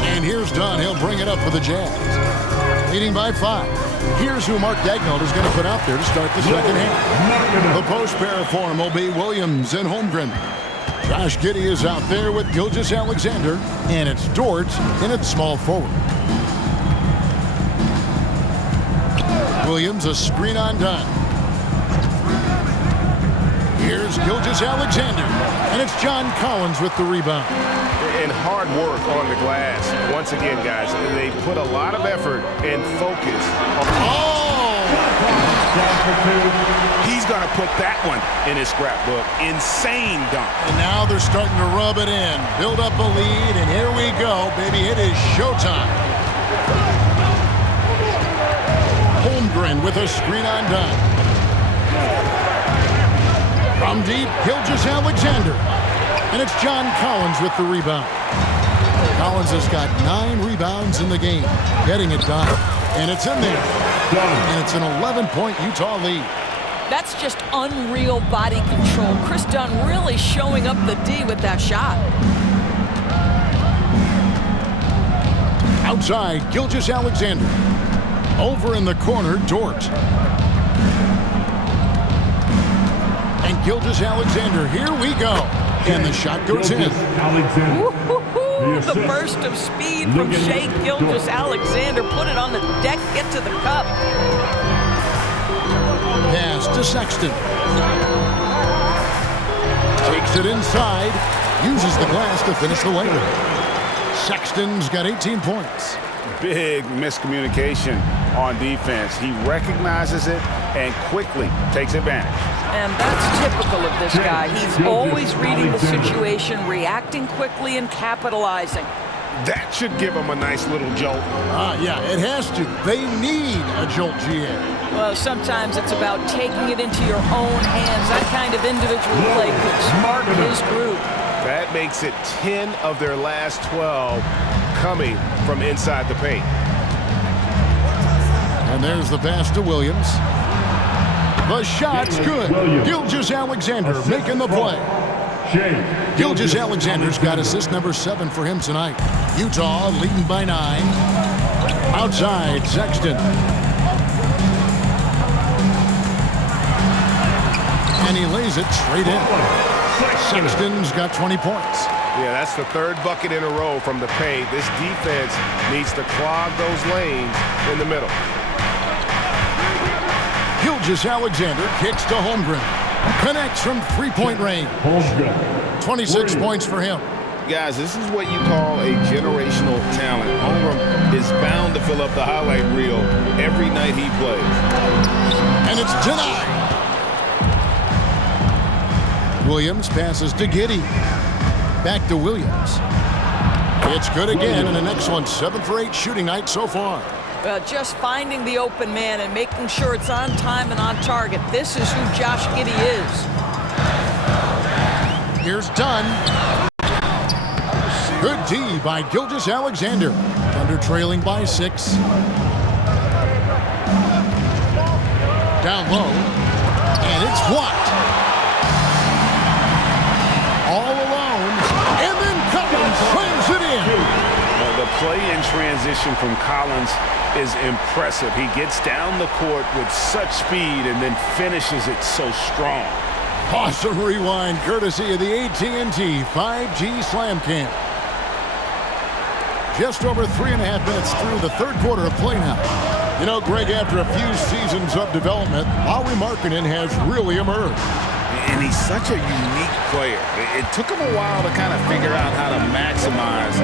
And here's Dunn. He'll bring it up for the Jazz. Leading by 5. Here's who Mark Daigneault is going to put out there to start the second half. The post pair form will be Williams and Holmgren. Josh Giddy is out there with Gilgeous-Alexander, and it's Dort in at small forward. Williams a screen on Dunn. Here's Gilgeous-Alexander, and it's John Collins with the rebound. And hard work on the glass. Once again, guys, they put a lot of effort and focus. He's going to put that one in his scrapbook. Insane dunk. And now they're starting to rub it in. Build up a lead, and here we go, baby. It is showtime. Holmgren with a screen on Dunn. From deep, Gilgeous-Alexander. And it's John Collins with the rebound. Collins has got 9 rebounds in the game, getting it done. And it's in there. And it's an 11-point Utah lead. That's just unreal body control. Chris Dunn really showing up the D with that shot. Outside, Gilgeous-Alexander. Over in the corner, Dort. And Gilgeous-Alexander, here we go. And the shot goes in. The burst of speed from Shai Gilgeous-Alexander. Put it on the deck, get to the cup. Pass to Sexton. Takes it inside. Uses the glass to finish the way with it. Sexton's got 18 points. Big miscommunication on defense. He recognizes it and quickly takes advantage. And that's typical of this guy. He's always reading the situation, reacting quickly, and capitalizing. That should give him a nice little jolt. Yeah, it has to. They need a jolt, GA. Well, sometimes it's about taking it into your own hands. That kind of individual play could spark his group. That makes it 10 of their last 12 coming from inside the paint. And there's the pass to Williams. The shot's good. Gilgeous-Alexander making the play. Gilgeous-Alexander's got assist number 7 for him tonight. Utah leading by 9. Outside, Sexton. And he lays it straight in. Sexton's got 20 points. Yeah, that's the 3rd bucket in a row from the paint. This defense needs to clog those lanes in the middle. Gilgeous-Alexander kicks to Holmgren. Connects from three-point range. 26 points for him. Guys, this is what you call a generational talent. Holmgren is bound to fill up the highlight reel every night he plays. And it's denied. Williams passes to Giddy. Back to Williams. It's good again, and an excellent 7 for 8 shooting night so far. Just finding the open man and making sure it's on time and on target. This is who Josh Giddy is. Here's Dunn. Good D by Gilgeous-Alexander. Thunder trailing by 6. Down low. And it's blocked. All alone. And then Collins slams it in. The play in transition from Collins is impressive. He gets down the court with such speed and then finishes it so strong. Awesome rewind courtesy of the AT&T 5G Slam Cam. Just over 3.5 minutes through the 3rd quarter of play now. You know, Greg, after a few seasons of development, Lauri Markkanen has really emerged. And he's such a unique player. It took him a while to kind of figure out how to maximize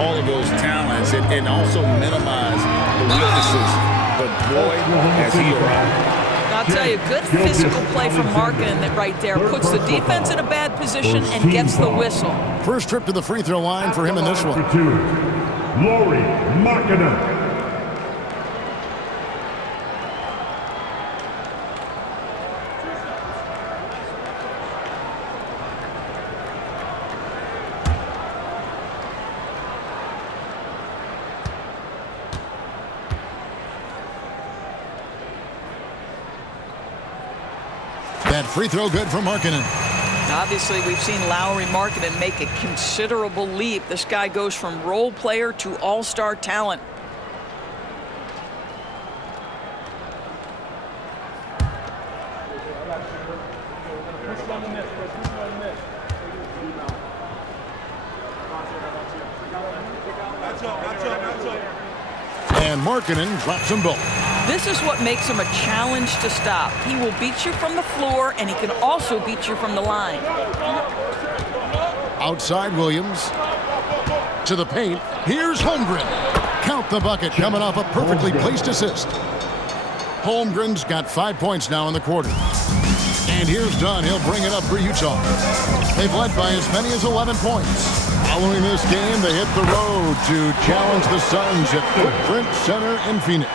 all of those talents and also minimize the weaknesses. But boy, has he arrived. I'll tell you, good physical play from Markkanen that right there puts the defense in a bad position and gets the whistle. First trip to the free throw line for him in this one. Lauri Markkanen. That free throw good for Markkanen. Obviously, we've seen Lauri Markkanen make a considerable leap. This guy goes from role player to all-star talent. And Markkanen drops them both. This is what makes him a challenge to stop. He will beat you from the floor, and he can also beat you from the line. Outside Williams. To the paint. Here's Holmgren. Count the bucket coming off a perfectly placed assist. Holmgren's got 5 points now in the quarter. And here's Dunn. He'll bring it up for Utah. They've led by as many as 11 points. Following this game, they hit the road to challenge the Suns at Footprint Center in Phoenix.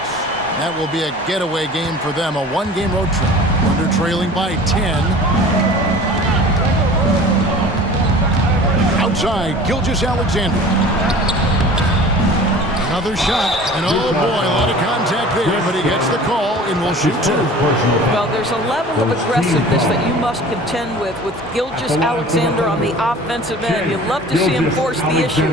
That will be a getaway game for them, a 1-game road trip. Thunder trailing by 10. Outside, Gilgeous-Alexander. Another shot, and oh boy, a lot of contact there, but he gets the call and will shoot two. Well, there's a level of aggressiveness that you must contend with Gilgeous-Alexander on the offensive end. You'd love to see him force the issue.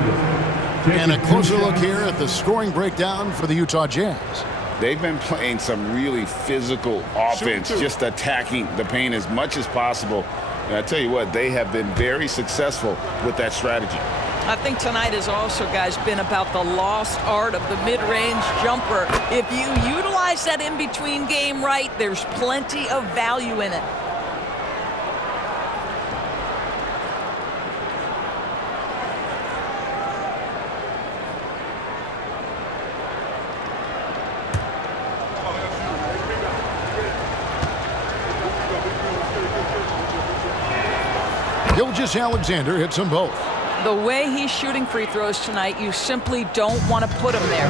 And a closer look here at the scoring breakdown for the Utah Jazz. They've been playing some really physical offense, just attacking the paint as much as possible. And I tell you what, they have been very successful with that strategy. I think tonight has also, guys, been about the lost art of the mid-range jumper. If you utilize that in-between game right, there's plenty of value in it. Gilgeous-Alexander hits them both. The way he's shooting free throws tonight, you simply don't want to put him there.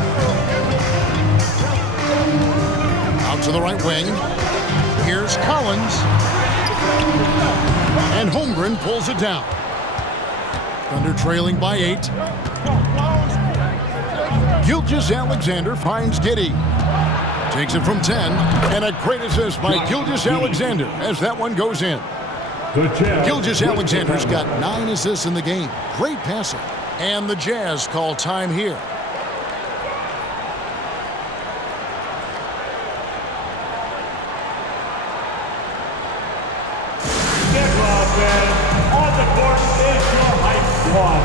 Out to the right wing. Here's Collins. And Holmgren pulls it down. Thunder trailing by 8. Gilgeous-Alexander finds Giddy. Takes it from 10. And a great assist by Gilgeous-Alexander as that one goes in. Gilgeous-Alexander's got 9 assists in the game. Great passing. And the Jazz call time here. On the court is your hype squad.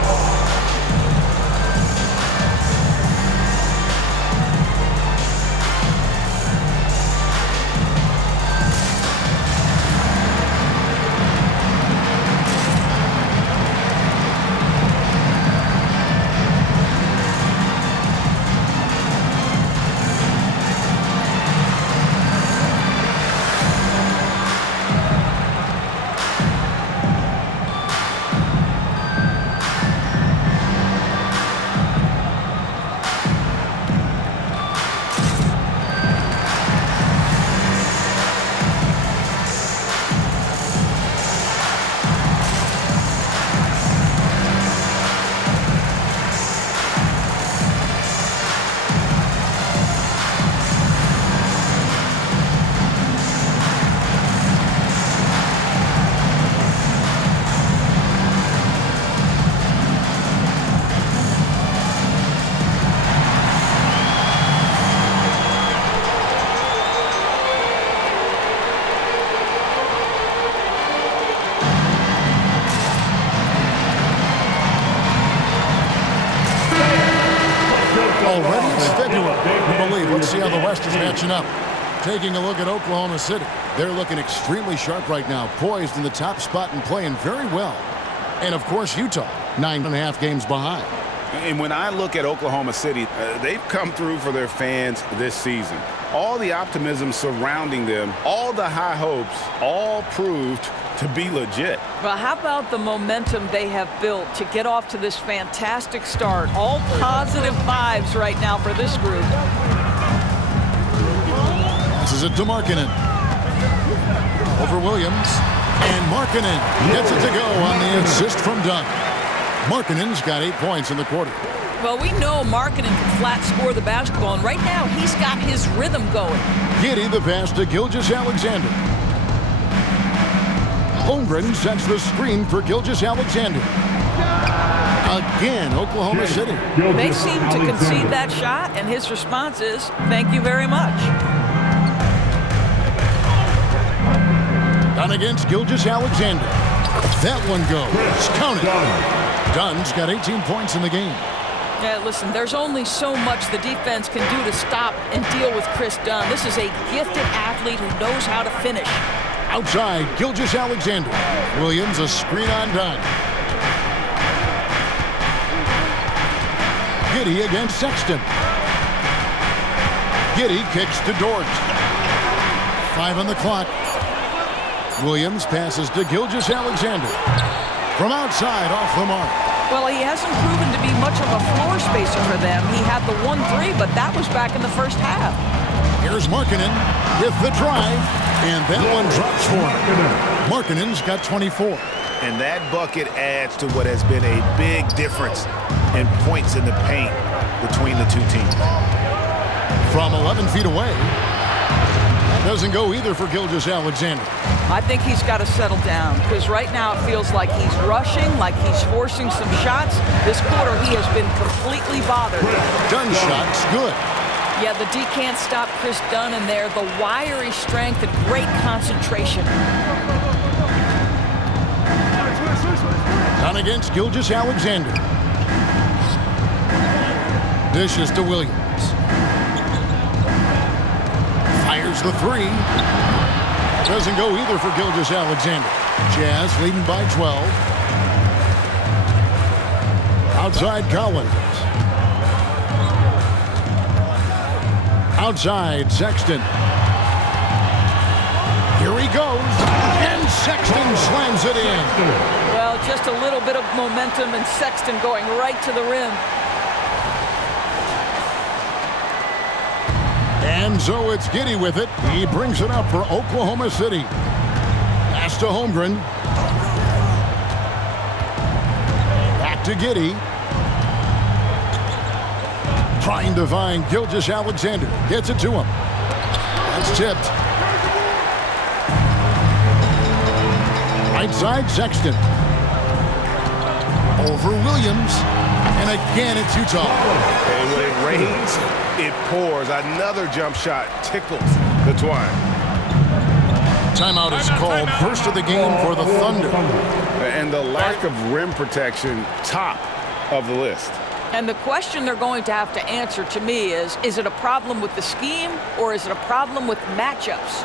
Already it's February. I believe. Let's see how the West is matching up. Taking a look at Oklahoma City. They're looking extremely sharp right now, poised in the top spot and playing very well. And, of course, Utah, 9.5 games behind. And when I look at Oklahoma City, they've come through for their fans this season. All the optimism surrounding them, all the high hopes, all proved to be legit. Well, how about the momentum they have built to get off to this fantastic start? All positive vibes right now for this group. Passes it to Markkanen. Over Williams. And Markkanen gets it to go on the assist from Dunn. Markkanen's got 8 points in the quarter. Well, we know Markkanen can flat score the basketball, and right now he's got his rhythm going. Giddy the pass to Gilgeous-Alexander. Holmgren sets the screen for Gilgeous-Alexander. Again, Oklahoma City. They seem to concede that shot, and his response is, thank you very much. Dunn against Gilgeous-Alexander. That one goes. Count it. Dunn's got 18 points in the game. Yeah, listen, there's only so much the defense can do to stop and deal with Chris Dunn. This is a gifted athlete who knows how to finish. Outside, Gilgeous-Alexander. Williams, a screen on Dunn. Giddy against Sexton. Giddy kicks to Dort. 5 on the clock. Williams passes to Gilgeous-Alexander. From outside, off the mark. Well, he hasn't proven to be much of a floor spacer for them. He had the 1-3, but that was back in the first half. Here's Markkanen with the drive, and that one drops for him. Markkanen's got 24. And that bucket adds to what has been a big difference in points in the paint between the two teams. From 11 feet away. That doesn't go either for Gilgeous-Alexander. I think he's got to settle down because right now it feels like he's rushing, like he's forcing some shots. This quarter he has been completely bothered. Dunn shot's good. Yeah, the D can't stop Chris Dunn in there. The wiry strength and great concentration. Dunn against Gilgeous-Alexander. Dishes to Williams. Fires the three. Doesn't go either for Gilgeous-Alexander. Jazz leading by 12. Outside Colin. Outside Sexton. Here he goes. And Sexton slams it in. Well, just a little bit of momentum and Sexton going right to the rim. And so it's Giddy with it. He brings it up for Oklahoma City. Pass to Holmgren. Back to Giddy. Trying to find Gilgeous-Alexander. Gets it to him. That's tipped. Right side, Sexton. Over Williams. And again, it's Utah. And when it rains, it pours. Another jump shot tickles the twine. Timeout is called. First of the game for the Thunder. And the lack of rim protection, top of the list. And the question they're going to have to answer to me is it a problem with the scheme or is it a problem with matchups?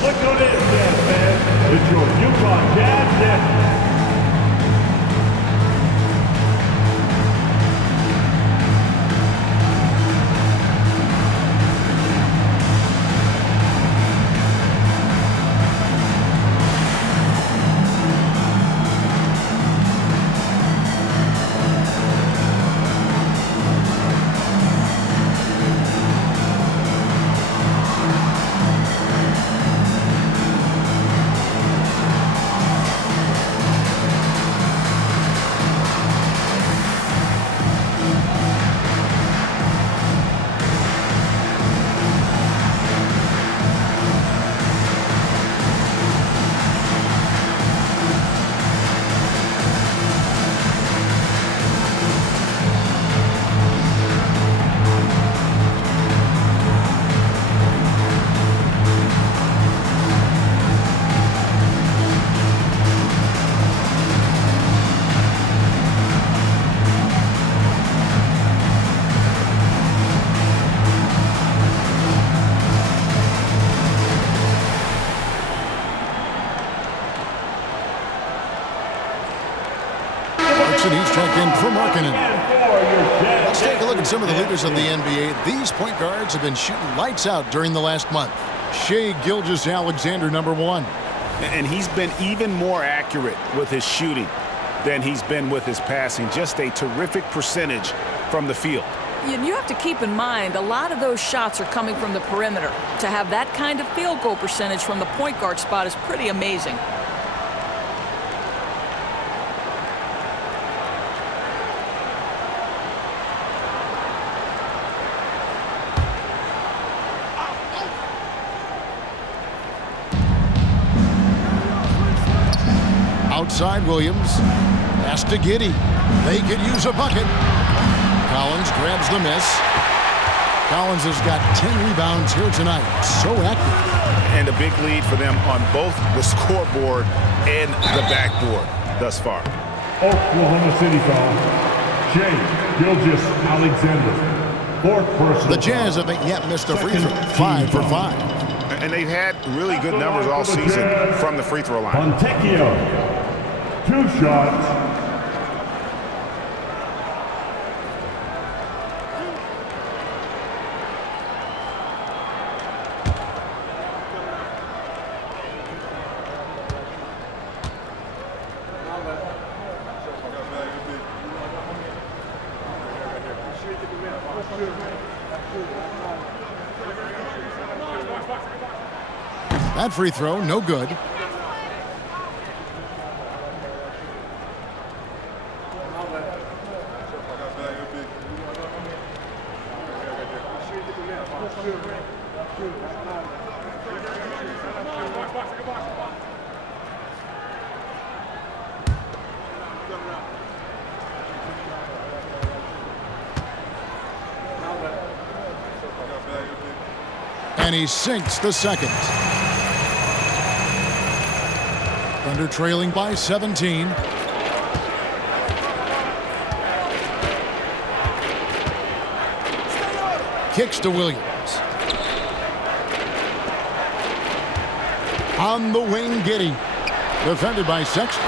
Look at it, Jazz fans. It's your Utah Jazz Jazz. He's checked in for Markkanen. Let's take a look at some of the leaders of the NBA. These point guards have been shooting lights out during the last month. Shai Gilgeous-Alexander, number one. And he's been even more accurate with his shooting than he's been with his passing. Just a terrific percentage from the field. You have to keep in mind, a lot of those shots are coming from the perimeter. To have that kind of field goal percentage from the point guard spot is pretty amazing. Outside Williams. Pass to Giddy. They could use a bucket. Collins grabs the miss. Collins has got 10 rebounds here tonight. So active. And a big lead for them on both the scoreboard and the backboard thus far. Oklahoma City foul. Shai Gilgeous-Alexander. Fourth personal. The Jazz haven't yet missed a free throw. 5 for 5. And they've had really good numbers all season from the free throw line. Fontecchio. 2 shots. That free throw, no good. And he sinks the second. Thunder trailing by 17. Kicks to Williams. On the wing, Giddy. Defended by Sexton.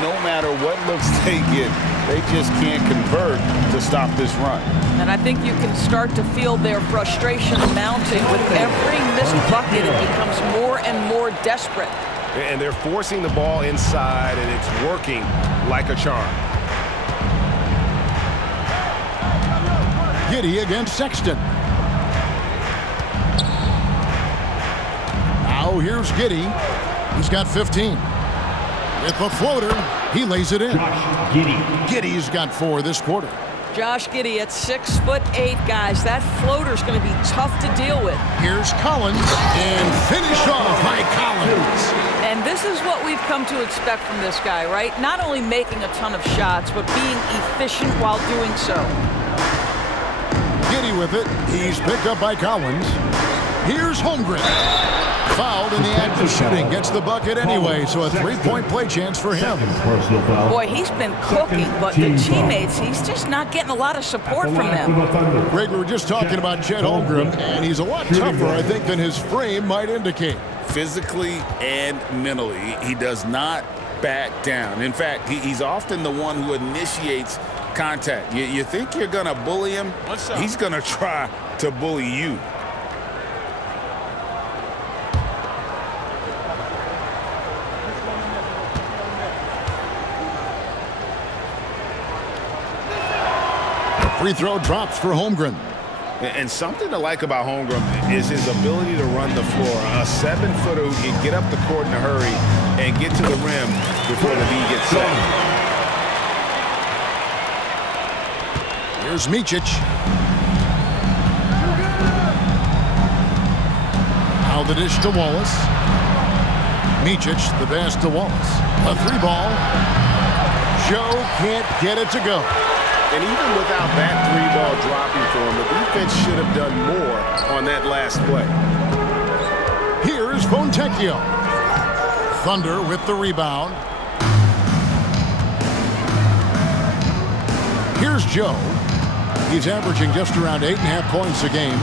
No matter what looks they get, they just can't convert to stop this run. And I think you can start to feel their frustration mounting. With every missed bucket, it becomes more and more desperate. And they're forcing the ball inside, and it's working like a charm. Giddy against Sexton. Now here's Giddy. He's got 15. With the floater, he lays it in. Giddy's got 4 this quarter. Josh Giddy at 6'8", guys. That floater's going to be tough to deal with. Here's Colin, and finished off by Collins. And this is what we've come to expect from this guy, right? Not only making a ton of shots, but being efficient while doing so. Giddy with it. He's picked up by Collins. Here's Holmgren. Fouled in the act of shooting. Gets the bucket anyway, so a 3-point play chance for him. Boy, he's been cooking, but the teammates, he's just not getting a lot of support from them. Greg, we were just talking about Chet Holmgren, and he's a lot tougher, I think, than his frame might indicate. Physically and mentally, he does not back down. In fact, he's often the one who initiates contact. You think you're going to bully him? He's going to try to bully you. Free throw drops for Holmgren. And something to like about Holmgren is his ability to run the floor. A 7-footer who can get up the court in a hurry and get to the rim before the lead gets set. Here's Micic. Now the dish to Wallace. Micic, the pass to Wallace. A 3-ball. Joe can't get it to go. And even without that 3-ball dropping for him, the defense should have done more on that last play. Here's Fontecchio. Thunder with the rebound. Here's Joe. He's averaging just around 8.5 points a game.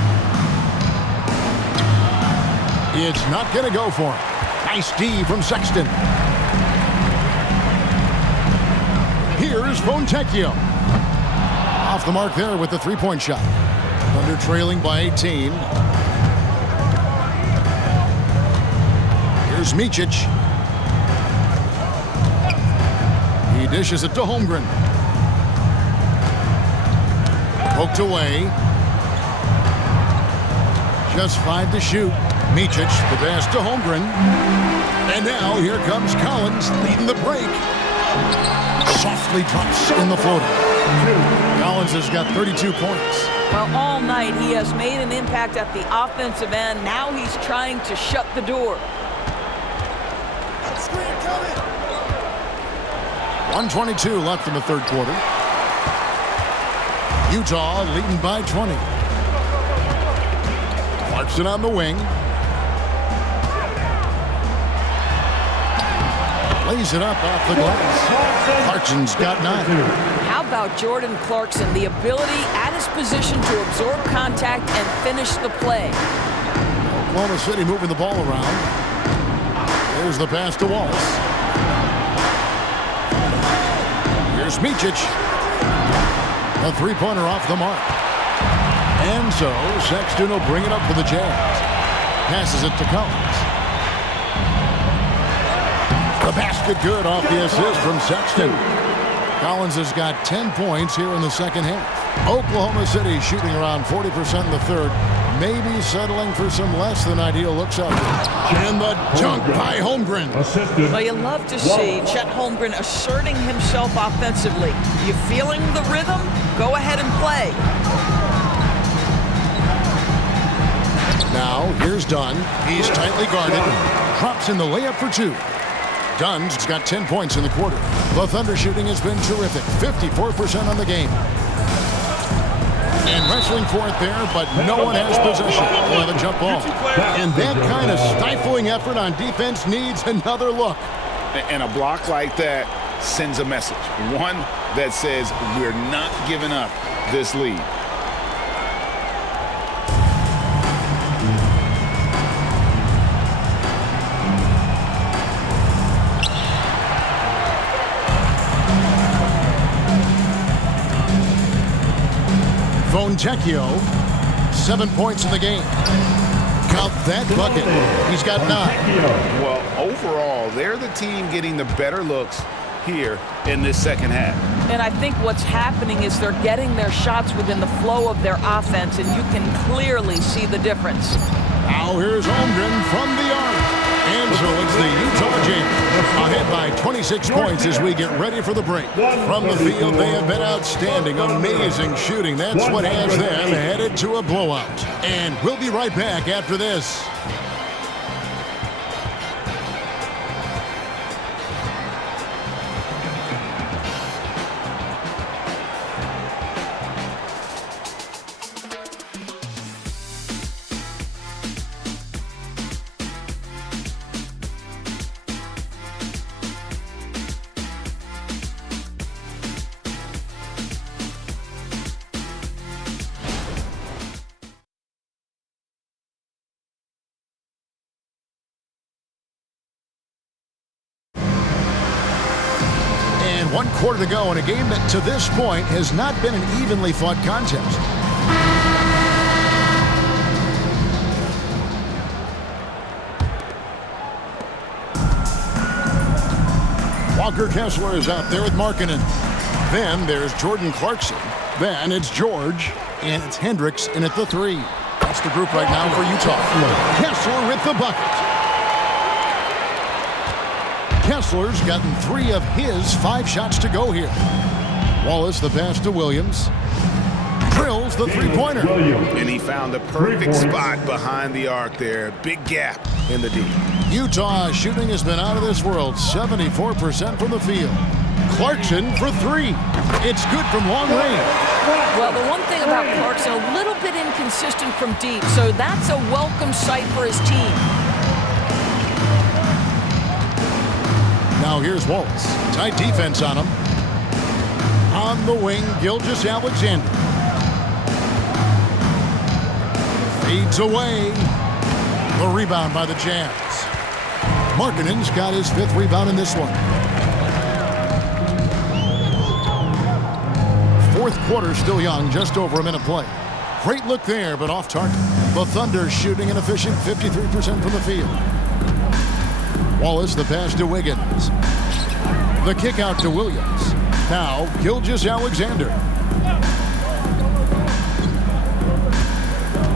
It's not going to go for him. Nice D from Sexton. Here's Fontecchio. Off the mark there with the 3-point shot. Thunder trailing by 18. Here's Micic. He dishes it to Holmgren. Poked away. Just 5 to shoot. Micic, the pass to Holmgren. And now here comes Collins leading the break. Softly drops in the floater. Collins has got 32 points. Well, all night he has made an impact at the offensive end. Now he's trying to shut the door. 1:22 left in the third quarter. Utah leading by 20. Clarkson on the wing. Lays it up off the glass. Clarkson's got 9. How about Jordan Clarkson? The ability at his position to absorb contact and finish the play. Oklahoma City moving the ball around. There's the pass to Wallace. Here's Micic. A 3-pointer off the mark. And so Sexton will bring it up for the Jazz. Passes it to Collins. The basket good off the assist from Sexton. Collins has got 10 points here in the second half. Oklahoma City shooting around 40% in the third. Maybe settling for some less than ideal looks out there. And the dunk by Holmgren. Well, you love to see Chet Holmgren asserting himself offensively. You feeling the rhythm? Go ahead and play. Now, here's Dunn. He's tightly guarded. Drops in the layup for 2. Dunn's got 10 points in the quarter. The Thunder shooting has been terrific. 54% on the game. And wrestling for it there, but no one has possession. We'll have a jump ball. And that kind of stifling effort on defense needs another look. And a block like that sends a message. One that says we're not giving up this lead. Fontecchio, 7 points in the game. Count that bucket. He's got 9. Well, overall, they're the team getting the better looks here in this second half. And I think what's happening is they're getting their shots within the flow of their offense, and you can clearly see the difference. Now here's Holmgren from the arc. And so it's the Utah Jazz ahead by 26 points as we get ready for the break. From the field, they have been outstanding. Amazing shooting. That's what has them headed to a blowout. And we'll be right back after this. One quarter to go in a game that to this point has not been an evenly fought contest. Walker Kessler is out there with Markkanen. Then there's Jordan Clarkson. Then it's George. And it's Hendricks in at the 3. That's the group right now for Utah. Kessler with the bucket. Kessler's gotten 3 of his 5 shots to go here. Wallace the pass to Williams. Drills the 3-pointer. And he found the perfect spot behind the arc there. Big gap in the D. Utah shooting has been out of this world. 74% from the field. Clarkson for 3. It's good from long range. Well, the one thing about Clarkson, a little bit inconsistent from deep, so that's a welcome sight for his team. Now here's Wallace. Tight defense on him. On the wing, Gilgeous-Alexander. Fades away. The rebound by the Jazz. Markkanen's got his 5th rebound in this one. 4th quarter still young, just over a minute play. Great look there, but off target. The Thunder shooting an efficient 53% from the field. Wallace the pass to Wiggins. The kick out to Williams. Now Gilgeous-Alexander.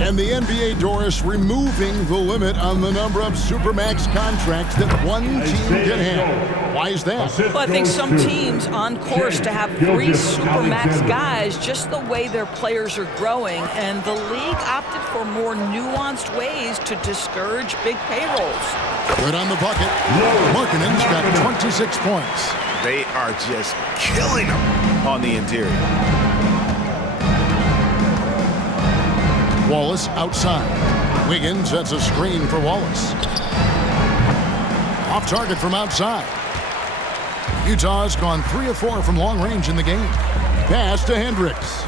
And the NBA, Doris, removing the limit on the number of Supermax contracts that one team can have. Why is that? Well, I think some teams on course to have 3 Supermax guys, just the way their players are growing, and the league opted for more nuanced ways to discourage big payrolls. Good on the bucket. Markkanen's got 26 points. They are just killing them on the interior. Wallace outside. Wiggins sets a screen for Wallace. Off target from outside. Utah's gone 3 of 4 from long range in the game. Pass to Hendricks.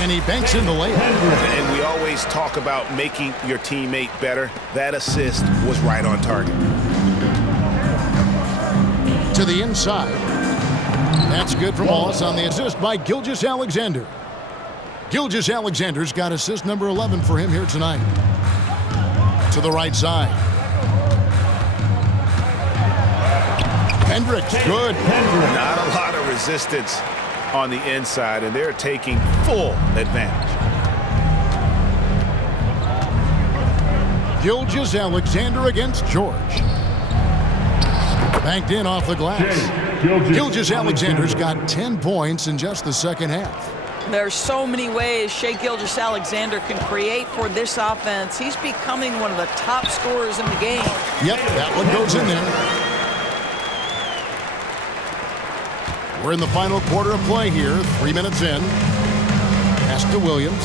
And he banks in the layup. And we always talk about making your teammate better. That assist was right on target. To the inside. That's good from Wallace on the assist by Gilgeous-Alexander. Gilgeous-Alexander's got assist number 11 for him here tonight. To the right side. Hendricks, good. Not a lot of resistance on the inside, and they're taking full advantage. Gilgeous-Alexander against George. Banked in off the glass. Gilgeous-Alexander's got 10 points in just the second half. There's so many ways Shai Gilgeous-Alexander can create for this offense. He's becoming one of the top scorers in the game. Yep, that one goes in there. We're in the final quarter of play here, 3 minutes in. Pass to Williams.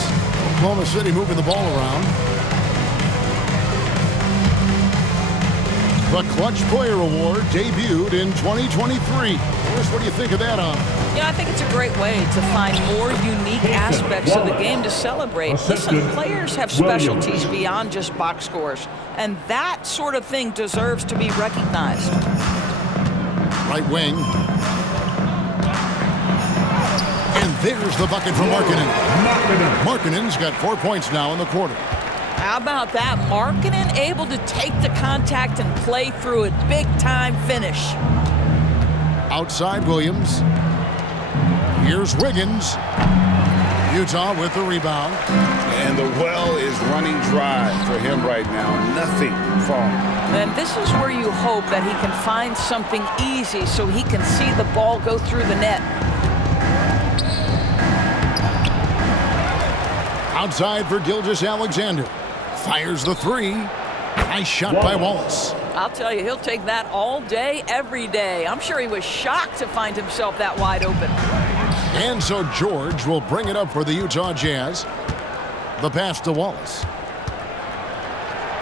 Oklahoma City moving the ball around. The Clutch Player Award debuted in 2023. Chris, what do you think of that, Yeah, I think it's a great way to find more unique aspects of the game to celebrate. Listen, players have specialties beyond just box scores, and that sort of thing deserves to be recognized. Right wing. And there's the bucket for Markkanen. Markkanen's got 4 points now in the quarter. How about that? Markkanen able to take the contact and play through it. Big time finish. Outside Williams. Here's Wiggins. Utah with the rebound. And the well is running dry for him right now. Nothing falling. And this is where you hope that he can find something easy so he can see the ball go through the net. Outside for Gilgeous-Alexander. Fires the three. Nice shot by Wallace. I'll tell you, he'll take that all day, every day. I'm sure he was shocked to find himself that wide open. And so George will bring it up for the Utah Jazz. The pass to Wallace.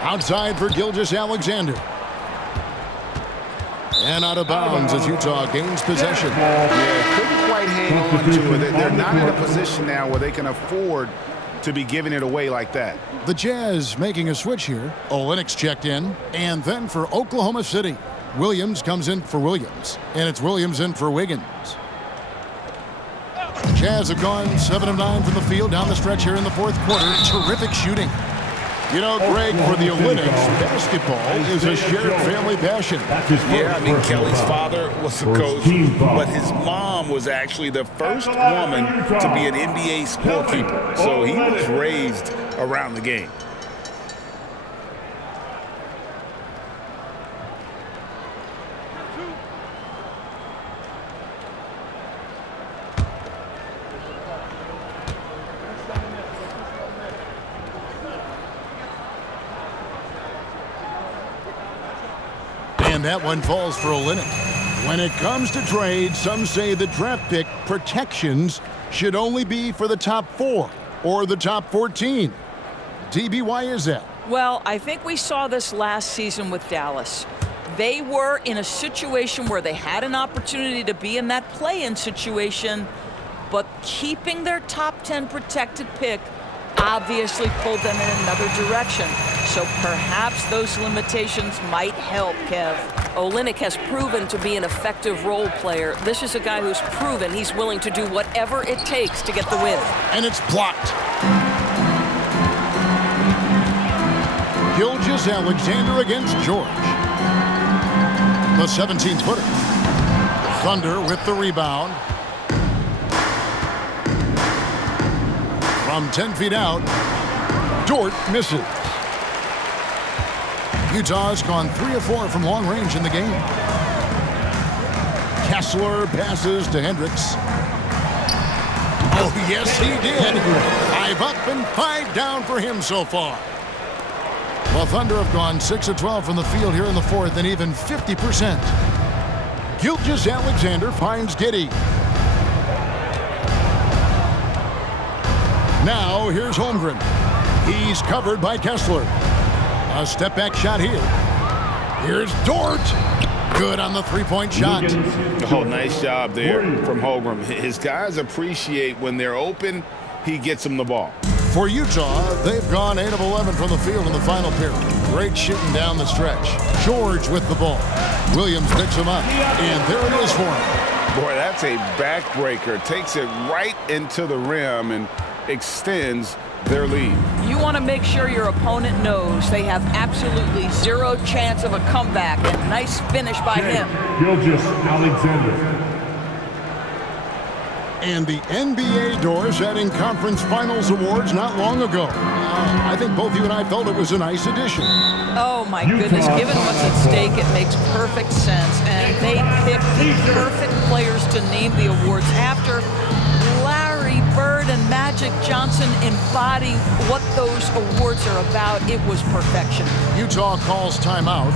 Outside for Gilgeous-Alexander. And out of bounds as Utah gains possession. Yeah, couldn't quite hang on to it. They're not in a position now where they can afford to be giving it away like that. The Jazz making a switch here. Olynyk's checked in. And then for Oklahoma City, Williams comes in for Williams. And it's Williams in for Wiggins. The Jazz have gone 7 of 9 from the field down the stretch here in the fourth quarter. Terrific shooting. You know, Greg, for the Olynyk's, basketball is a shared family passion. Yeah, I mean, Kelly's father was a coach, but his mom was actually the first woman to be an NBA scorekeeper. So he was raised around the game. And that one falls for Olynyk. When it comes to trade, some say the draft pick protections should only be for the top 4 or the top 14. DB, why is that? Well, I think we saw this last season with Dallas. They were in a situation where they had an opportunity to be in that play-in situation, but keeping their top 10 protected pick obviously pulled them in another direction. So perhaps those limitations might help, Kev. Olynyk has proven to be an effective role player. This is a guy who's proven he's willing to do whatever it takes to get the win. And it's blocked. Gilgeous-Alexander against George. The 17-footer. Thunder with the rebound. From 10 feet out, Dort misses. Utah's gone 3 of 4 from long range in the game. Kessler passes to Hendricks. Oh, yes, he did. 5 up and 5 down for him so far. Well, Thunder have gone 6 of 12 from the field here in the fourth and even 50%. Gilgeous-Alexander finds Giddy. Now, here's Holmgren. He's covered by Kessler. A step-back shot here. Here's Dort. Good on the three-point shot. Oh, nice job there from Holmgren. His guys appreciate when they're open, he gets them the ball. For Utah, they've gone 8 of 11 from the field in the final period. Great shooting down the stretch. George with the ball. Williams picks him up, and there it is for him. Boy, that's a backbreaker. Takes it right into the rim and extends their lead. You want to make sure your opponent knows they have absolutely 0 chance of a comeback. And nice finish by him. Gilgeous-Alexander. And the NBA door setting conference finals awards not long ago. I think both you and I felt it was a nice addition. Oh my goodness, given what's at stake, it makes perfect sense. And they picked the perfect players to name the awards after. Larry Bird and Magic Johnson embody what those awards are about. It was perfection. Utah calls timeout.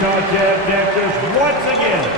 Utah Jazz Dancers once again.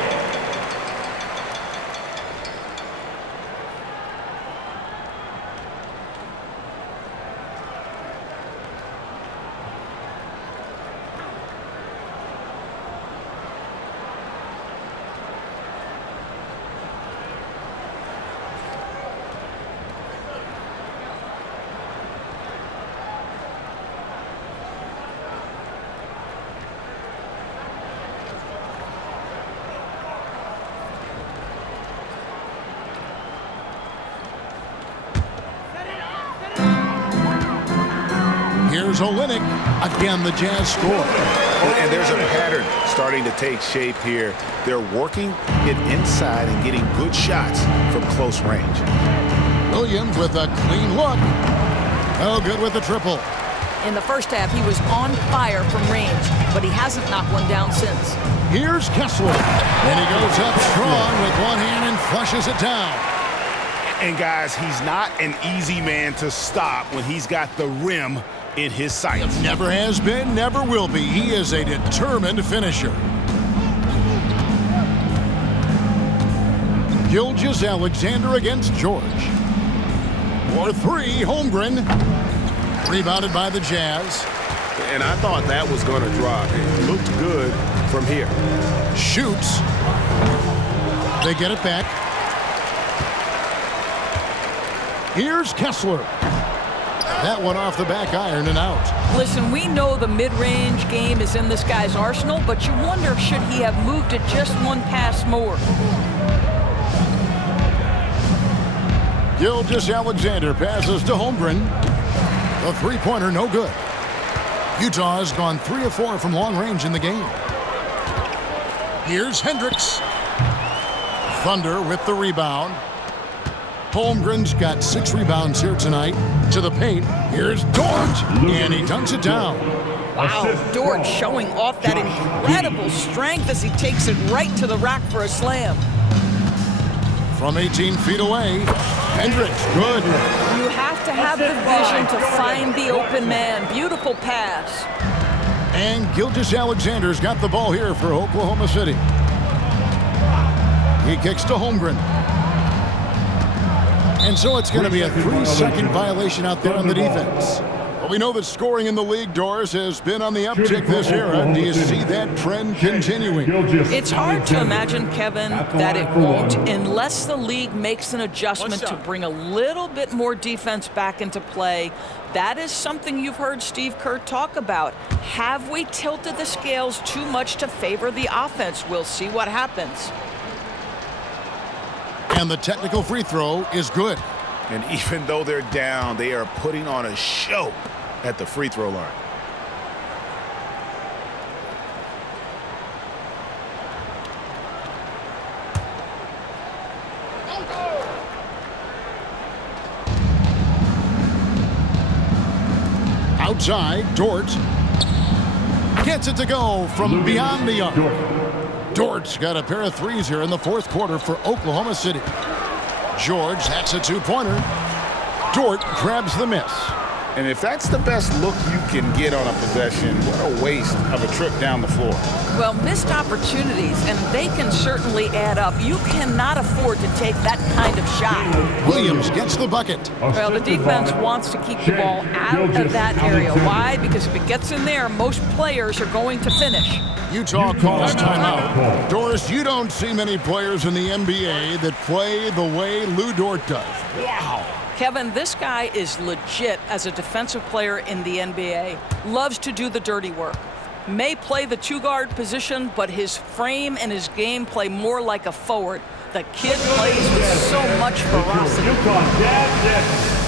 Here's Olynyk. Again, the Jazz score. And there's a pattern starting to take shape here. They're working it inside and getting good shots from close range. Williams with a clean look. Oh, good with the triple. In the first half, he was on fire from range, but he hasn't knocked one down since. Here's Kessler. And he goes up strong with one hand and flushes it down. And guys, he's not an easy man to stop when he's got the rim in his sights. Never has been, never will be. He is a determined finisher. Gilgeous-Alexander against George. For three, Holmgren. Rebounded by the Jazz. And I thought that was going to drop. It looked good from here. Shoots. They get it back. Here's Kessler. That one off the back iron and out. Listen, we know the mid-range game is in this guy's arsenal, but you wonder, should he have moved it just one pass more? Gilgeous-Alexander passes to Holmgren. The three-pointer, no good. Utah has gone 3 of 4 from long range in the game. Here's Hendricks. Thunder with the rebound. Holmgren's got 6 rebounds here tonight. To the paint, here's Dort, and he dunks it down. Wow, Dort showing off that incredible strength as he takes it right to the rack for a slam. From 18 feet away, Hendricks, good. You have to have the vision to find the open man. Beautiful pass. And Gilgeous-Alexander's got the ball here for Oklahoma City. He kicks to Holmgren. And so it's going to be a 3-second violation out there on the defense. But we know that scoring in the league, Doris, has been on the uptick this era. Do you see that trend continuing? It's hard to imagine, Kevin, that it won't unless the league makes an adjustment to bring a little bit more defense back into play. That is something you've heard Steve Kerr talk about. Have we tilted the scales too much to favor the offense? We'll see what happens. And the technical free throw is good. And even though they're down, they are putting on a show at the free throw line. Outside, Dort gets it to go from beyond the arc. Dort's got a pair of threes here in the fourth quarter for Oklahoma City. George, that's a two-pointer. Dort grabs the miss. And if that's the best look you can get on a possession, what a waste of a trip down the floor. Well, missed opportunities, and they can certainly add up. You cannot afford to take that kind of shot. Williams gets the bucket. Well, the defense wants to keep the ball out of that area. Why? Because if it gets in there, most players are going to finish. Utah calls timeout. Doris, you don't see many players in the NBA that play the way Lou Dort does. Wow. Kevin, this guy is legit as a defensive player in the NBA. Loves to do the dirty work. May play the two-guard position, but his frame and his game play more like a forward. The kid plays with so much ferocity. Utah Jazz.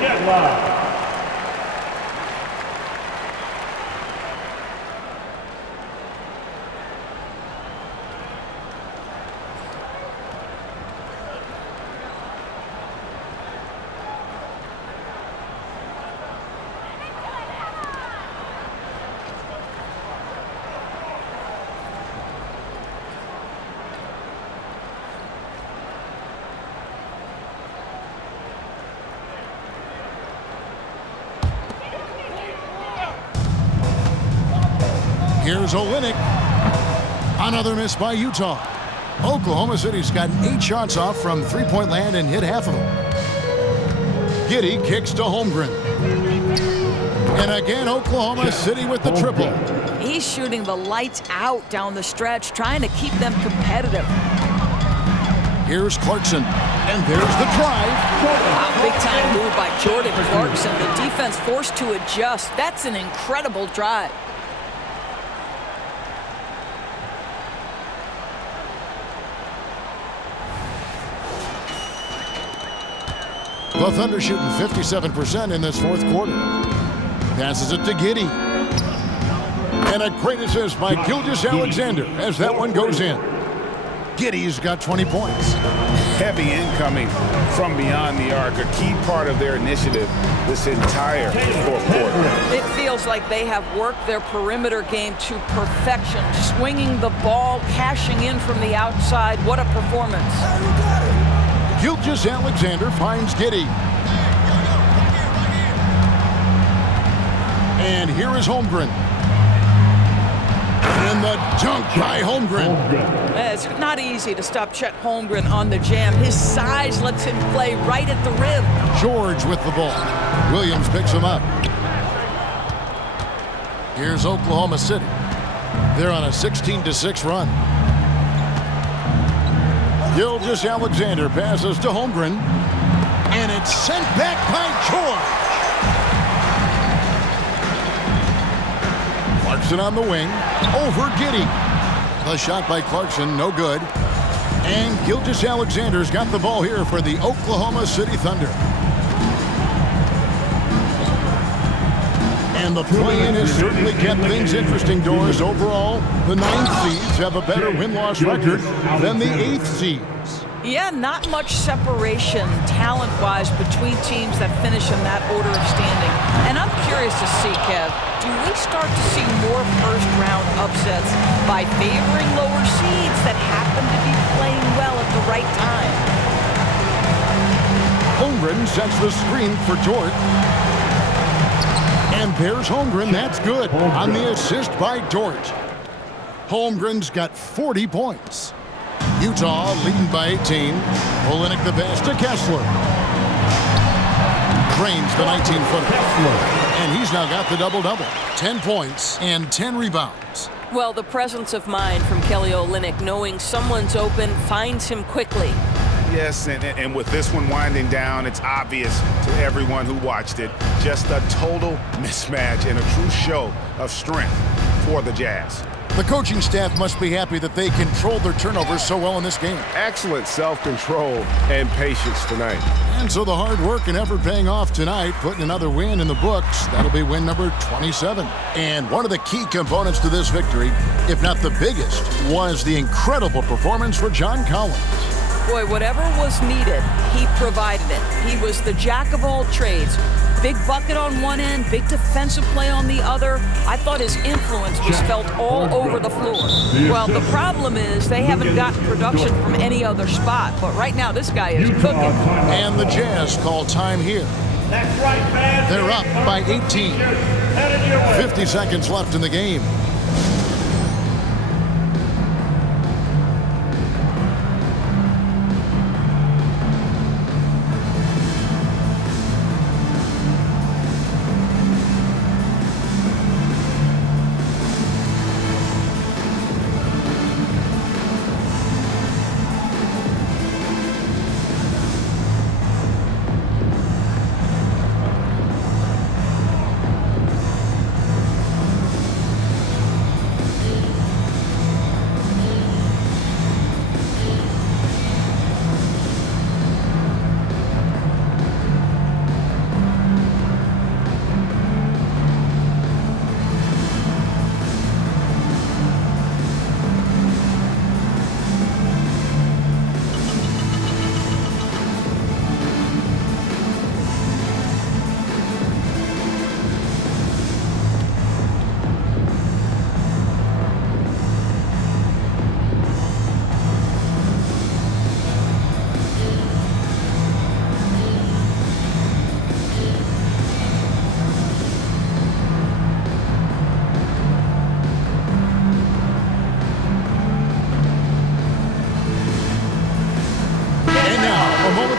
Get live. Here's Olynyk. Another miss by Utah. Oklahoma City's gotten 8 shots off from three-point land and hit half of them. Giddy kicks to Holmgren. And again, Oklahoma City with the triple. He's shooting the lights out down the stretch, trying to keep them competitive. Here's Clarkson. And there's the drive. Wow, big-time move by Jordan Clarkson. The defense forced to adjust. That's an incredible drive. The Thunder shooting 57% in this fourth quarter. Passes it to Giddy. And a great assist by Gilgeous-Alexander as that one goes in. Giddy's got 20 points. Heavy incoming from beyond the arc, a key part of their initiative this entire fourth quarter. It feels like they have worked their perimeter game to perfection, swinging the ball, cashing in from the outside. What a performance. Gilgeous-Alexander finds Giddy. And here is Holmgren. And the dunk by Holmgren. It's not easy to stop Chet Holmgren on the jam. His size lets him play right at the rim. George with the ball. Williams picks him up. Here's Oklahoma City. They're on a 16-6 run. Gilgeous-Alexander passes to Holmgren. And it's sent back by George. Clarkson on the wing. Over Giddy. The shot by Clarkson, no good. And Gilgeous-Alexander's got the ball here for the Oklahoma City Thunder. And the play-in has certainly kept things interesting, Doris. Overall, the 9th seeds have a better win-loss record than the 8th seeds. Yeah, not much separation talent-wise between teams that finish in that order of standing. And I'm curious to see, Kev, do we start to see more first-round upsets by favoring lower seeds that happen to be playing well at the right time? Holmgren sets the screen for Dort. And there's Holmgren. That's good on the assist by Dort. Holmgren's got 40 points. Utah leading by 18. Olenek the pass to Kessler. Drains the 19-footer. And he's now got the double-double. 10 points and 10 rebounds. Well, the presence of mind from Kelly Olynyk, knowing someone's open, finds him quickly. Yes, and with this one winding down, it's obvious to everyone who watched it. Just a total mismatch and a true show of strength for the Jazz. The coaching staff must be happy that they controlled their turnovers so well in this game. Excellent self-control and patience tonight. And so the hard work and effort paying off tonight, putting another win in the books. That'll be win number 27. And one of the key components to this victory, if not the biggest, was the incredible performance for John Collins. Boy, whatever was needed, he provided it. He was the jack of all trades. Big bucket on one end, big defensive play on the other. I thought his influence was felt all over the floor. Well, the problem is they haven't gotten production from any other spot, but right now this guy is cooking. And the Jazz call time here. They're up by 18. 50 seconds left in the game.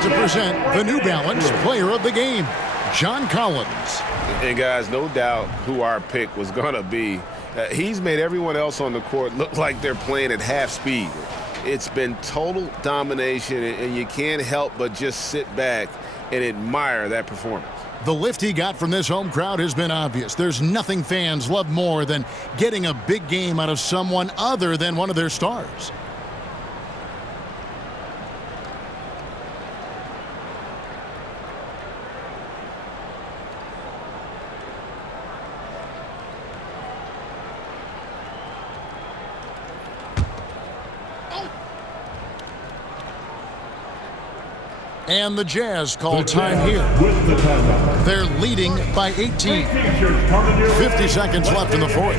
To present the New Balance Player of the Game, John Collins. And guys, no doubt who our pick was going to be. He's made everyone else on the court look like they're playing at half speed. It's been total domination, and you can't help but just sit back and admire that performance. The lift he got from this home crowd has been obvious. There's nothing fans love more than getting a big game out of someone other than one of their stars. And the Jazz call time here. They're leading by 18. 50 seconds left in the fourth.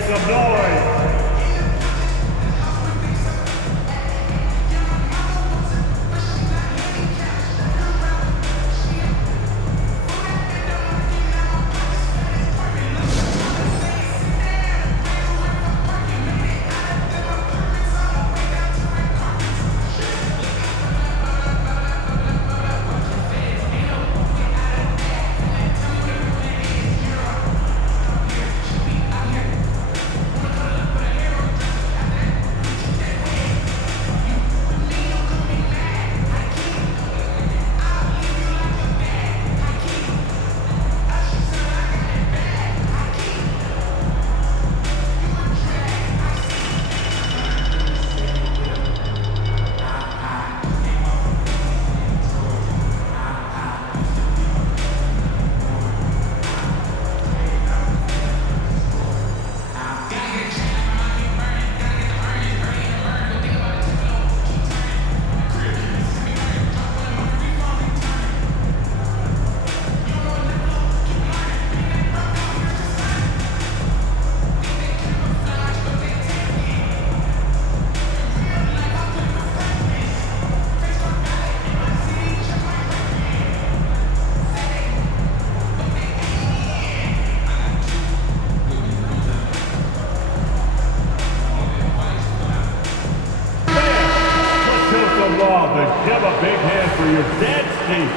Fellas, give a big hand for your dead Steve.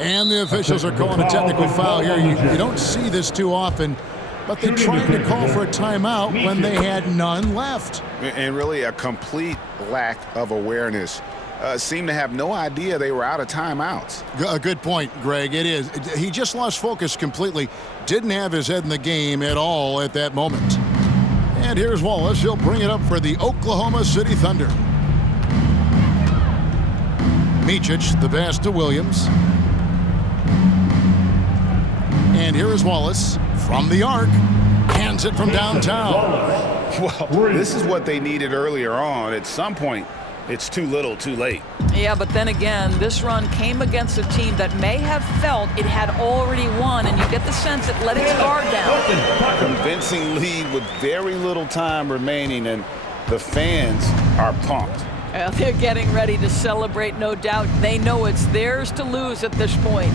And the officials are calling a technical foul here. You don't see this too often, but they tried to call for a timeout when they had none left. And really a complete lack of awareness. Seemed to have no idea they were out of timeouts. A good point, Greg. It is. He just lost focus completely. Didn't have his head in the game at all at that moment. And here's Wallace. He'll bring it up for the Oklahoma City Thunder. Micic, the pass to Williams. And here is Wallace from the arc. Hands it from downtown. Well, this is what they needed earlier on. At some point, it's too little, too late. Yeah, but then again, this run came against a team that may have felt it had already won, and you get the sense it let its guard down. Convincing lead with very little time remaining, and the fans are pumped. Well, they're getting ready to celebrate, no doubt. They know it's theirs to lose at this point.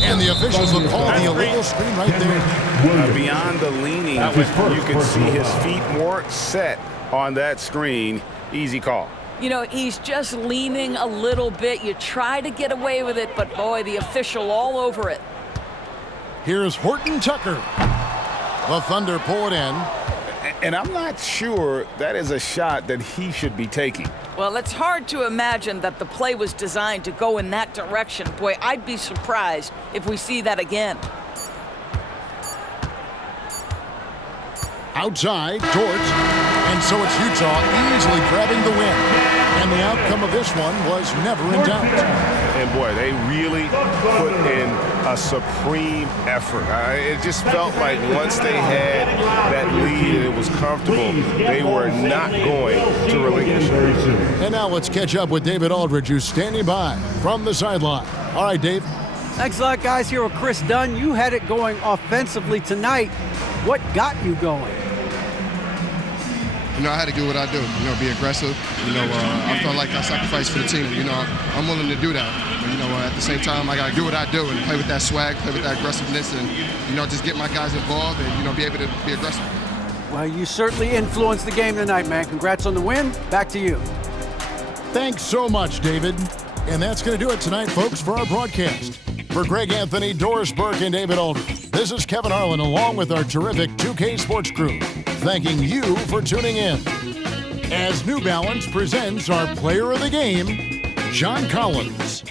And the officials will call the illegal screen right there. Beyond the leaning, you can see his feet more set on that screen. Easy call. You know, he's just leaning a little bit. You try to get away with it, but boy, the official all over it. Here's Horton Tucker. The Thunder pull it in. And I'm not sure that is a shot that he should be taking. Well, it's hard to imagine that the play was designed to go in that direction. Boy, I'd be surprised if we see that again. Outside, Torch. And so it's Utah easily grabbing the win. And the outcome of this one was never in doubt. And boy, they really put in a supreme effort. It just felt like once they had that lead and it was comfortable, they were not going to relinquish it. And now let's catch up with David Aldridge, who's standing by from the sideline. All right, Dave. Thanks a lot, guys. Here with Chris Dunn. You had it going offensively tonight. What got you going? You know, I had to do what I do, you know, be aggressive. You know, I felt like I sacrificed for the team. You know, I'm willing to do that. But, you know, at the same time, I got to do what I do and play with that swag, play with that aggressiveness, and, you know, just get my guys involved and, you know, be able to be aggressive. Well, you certainly influenced the game tonight, man. Congrats on the win. Back to you. Thanks so much, David. And that's going to do it tonight, folks, for our broadcast. For Greg Anthony, Doris Burke, and David Aldridge, this is Kevin Harlan along with our terrific 2K Sports crew, thanking you for tuning in. As New Balance presents our player of the game, John Collins.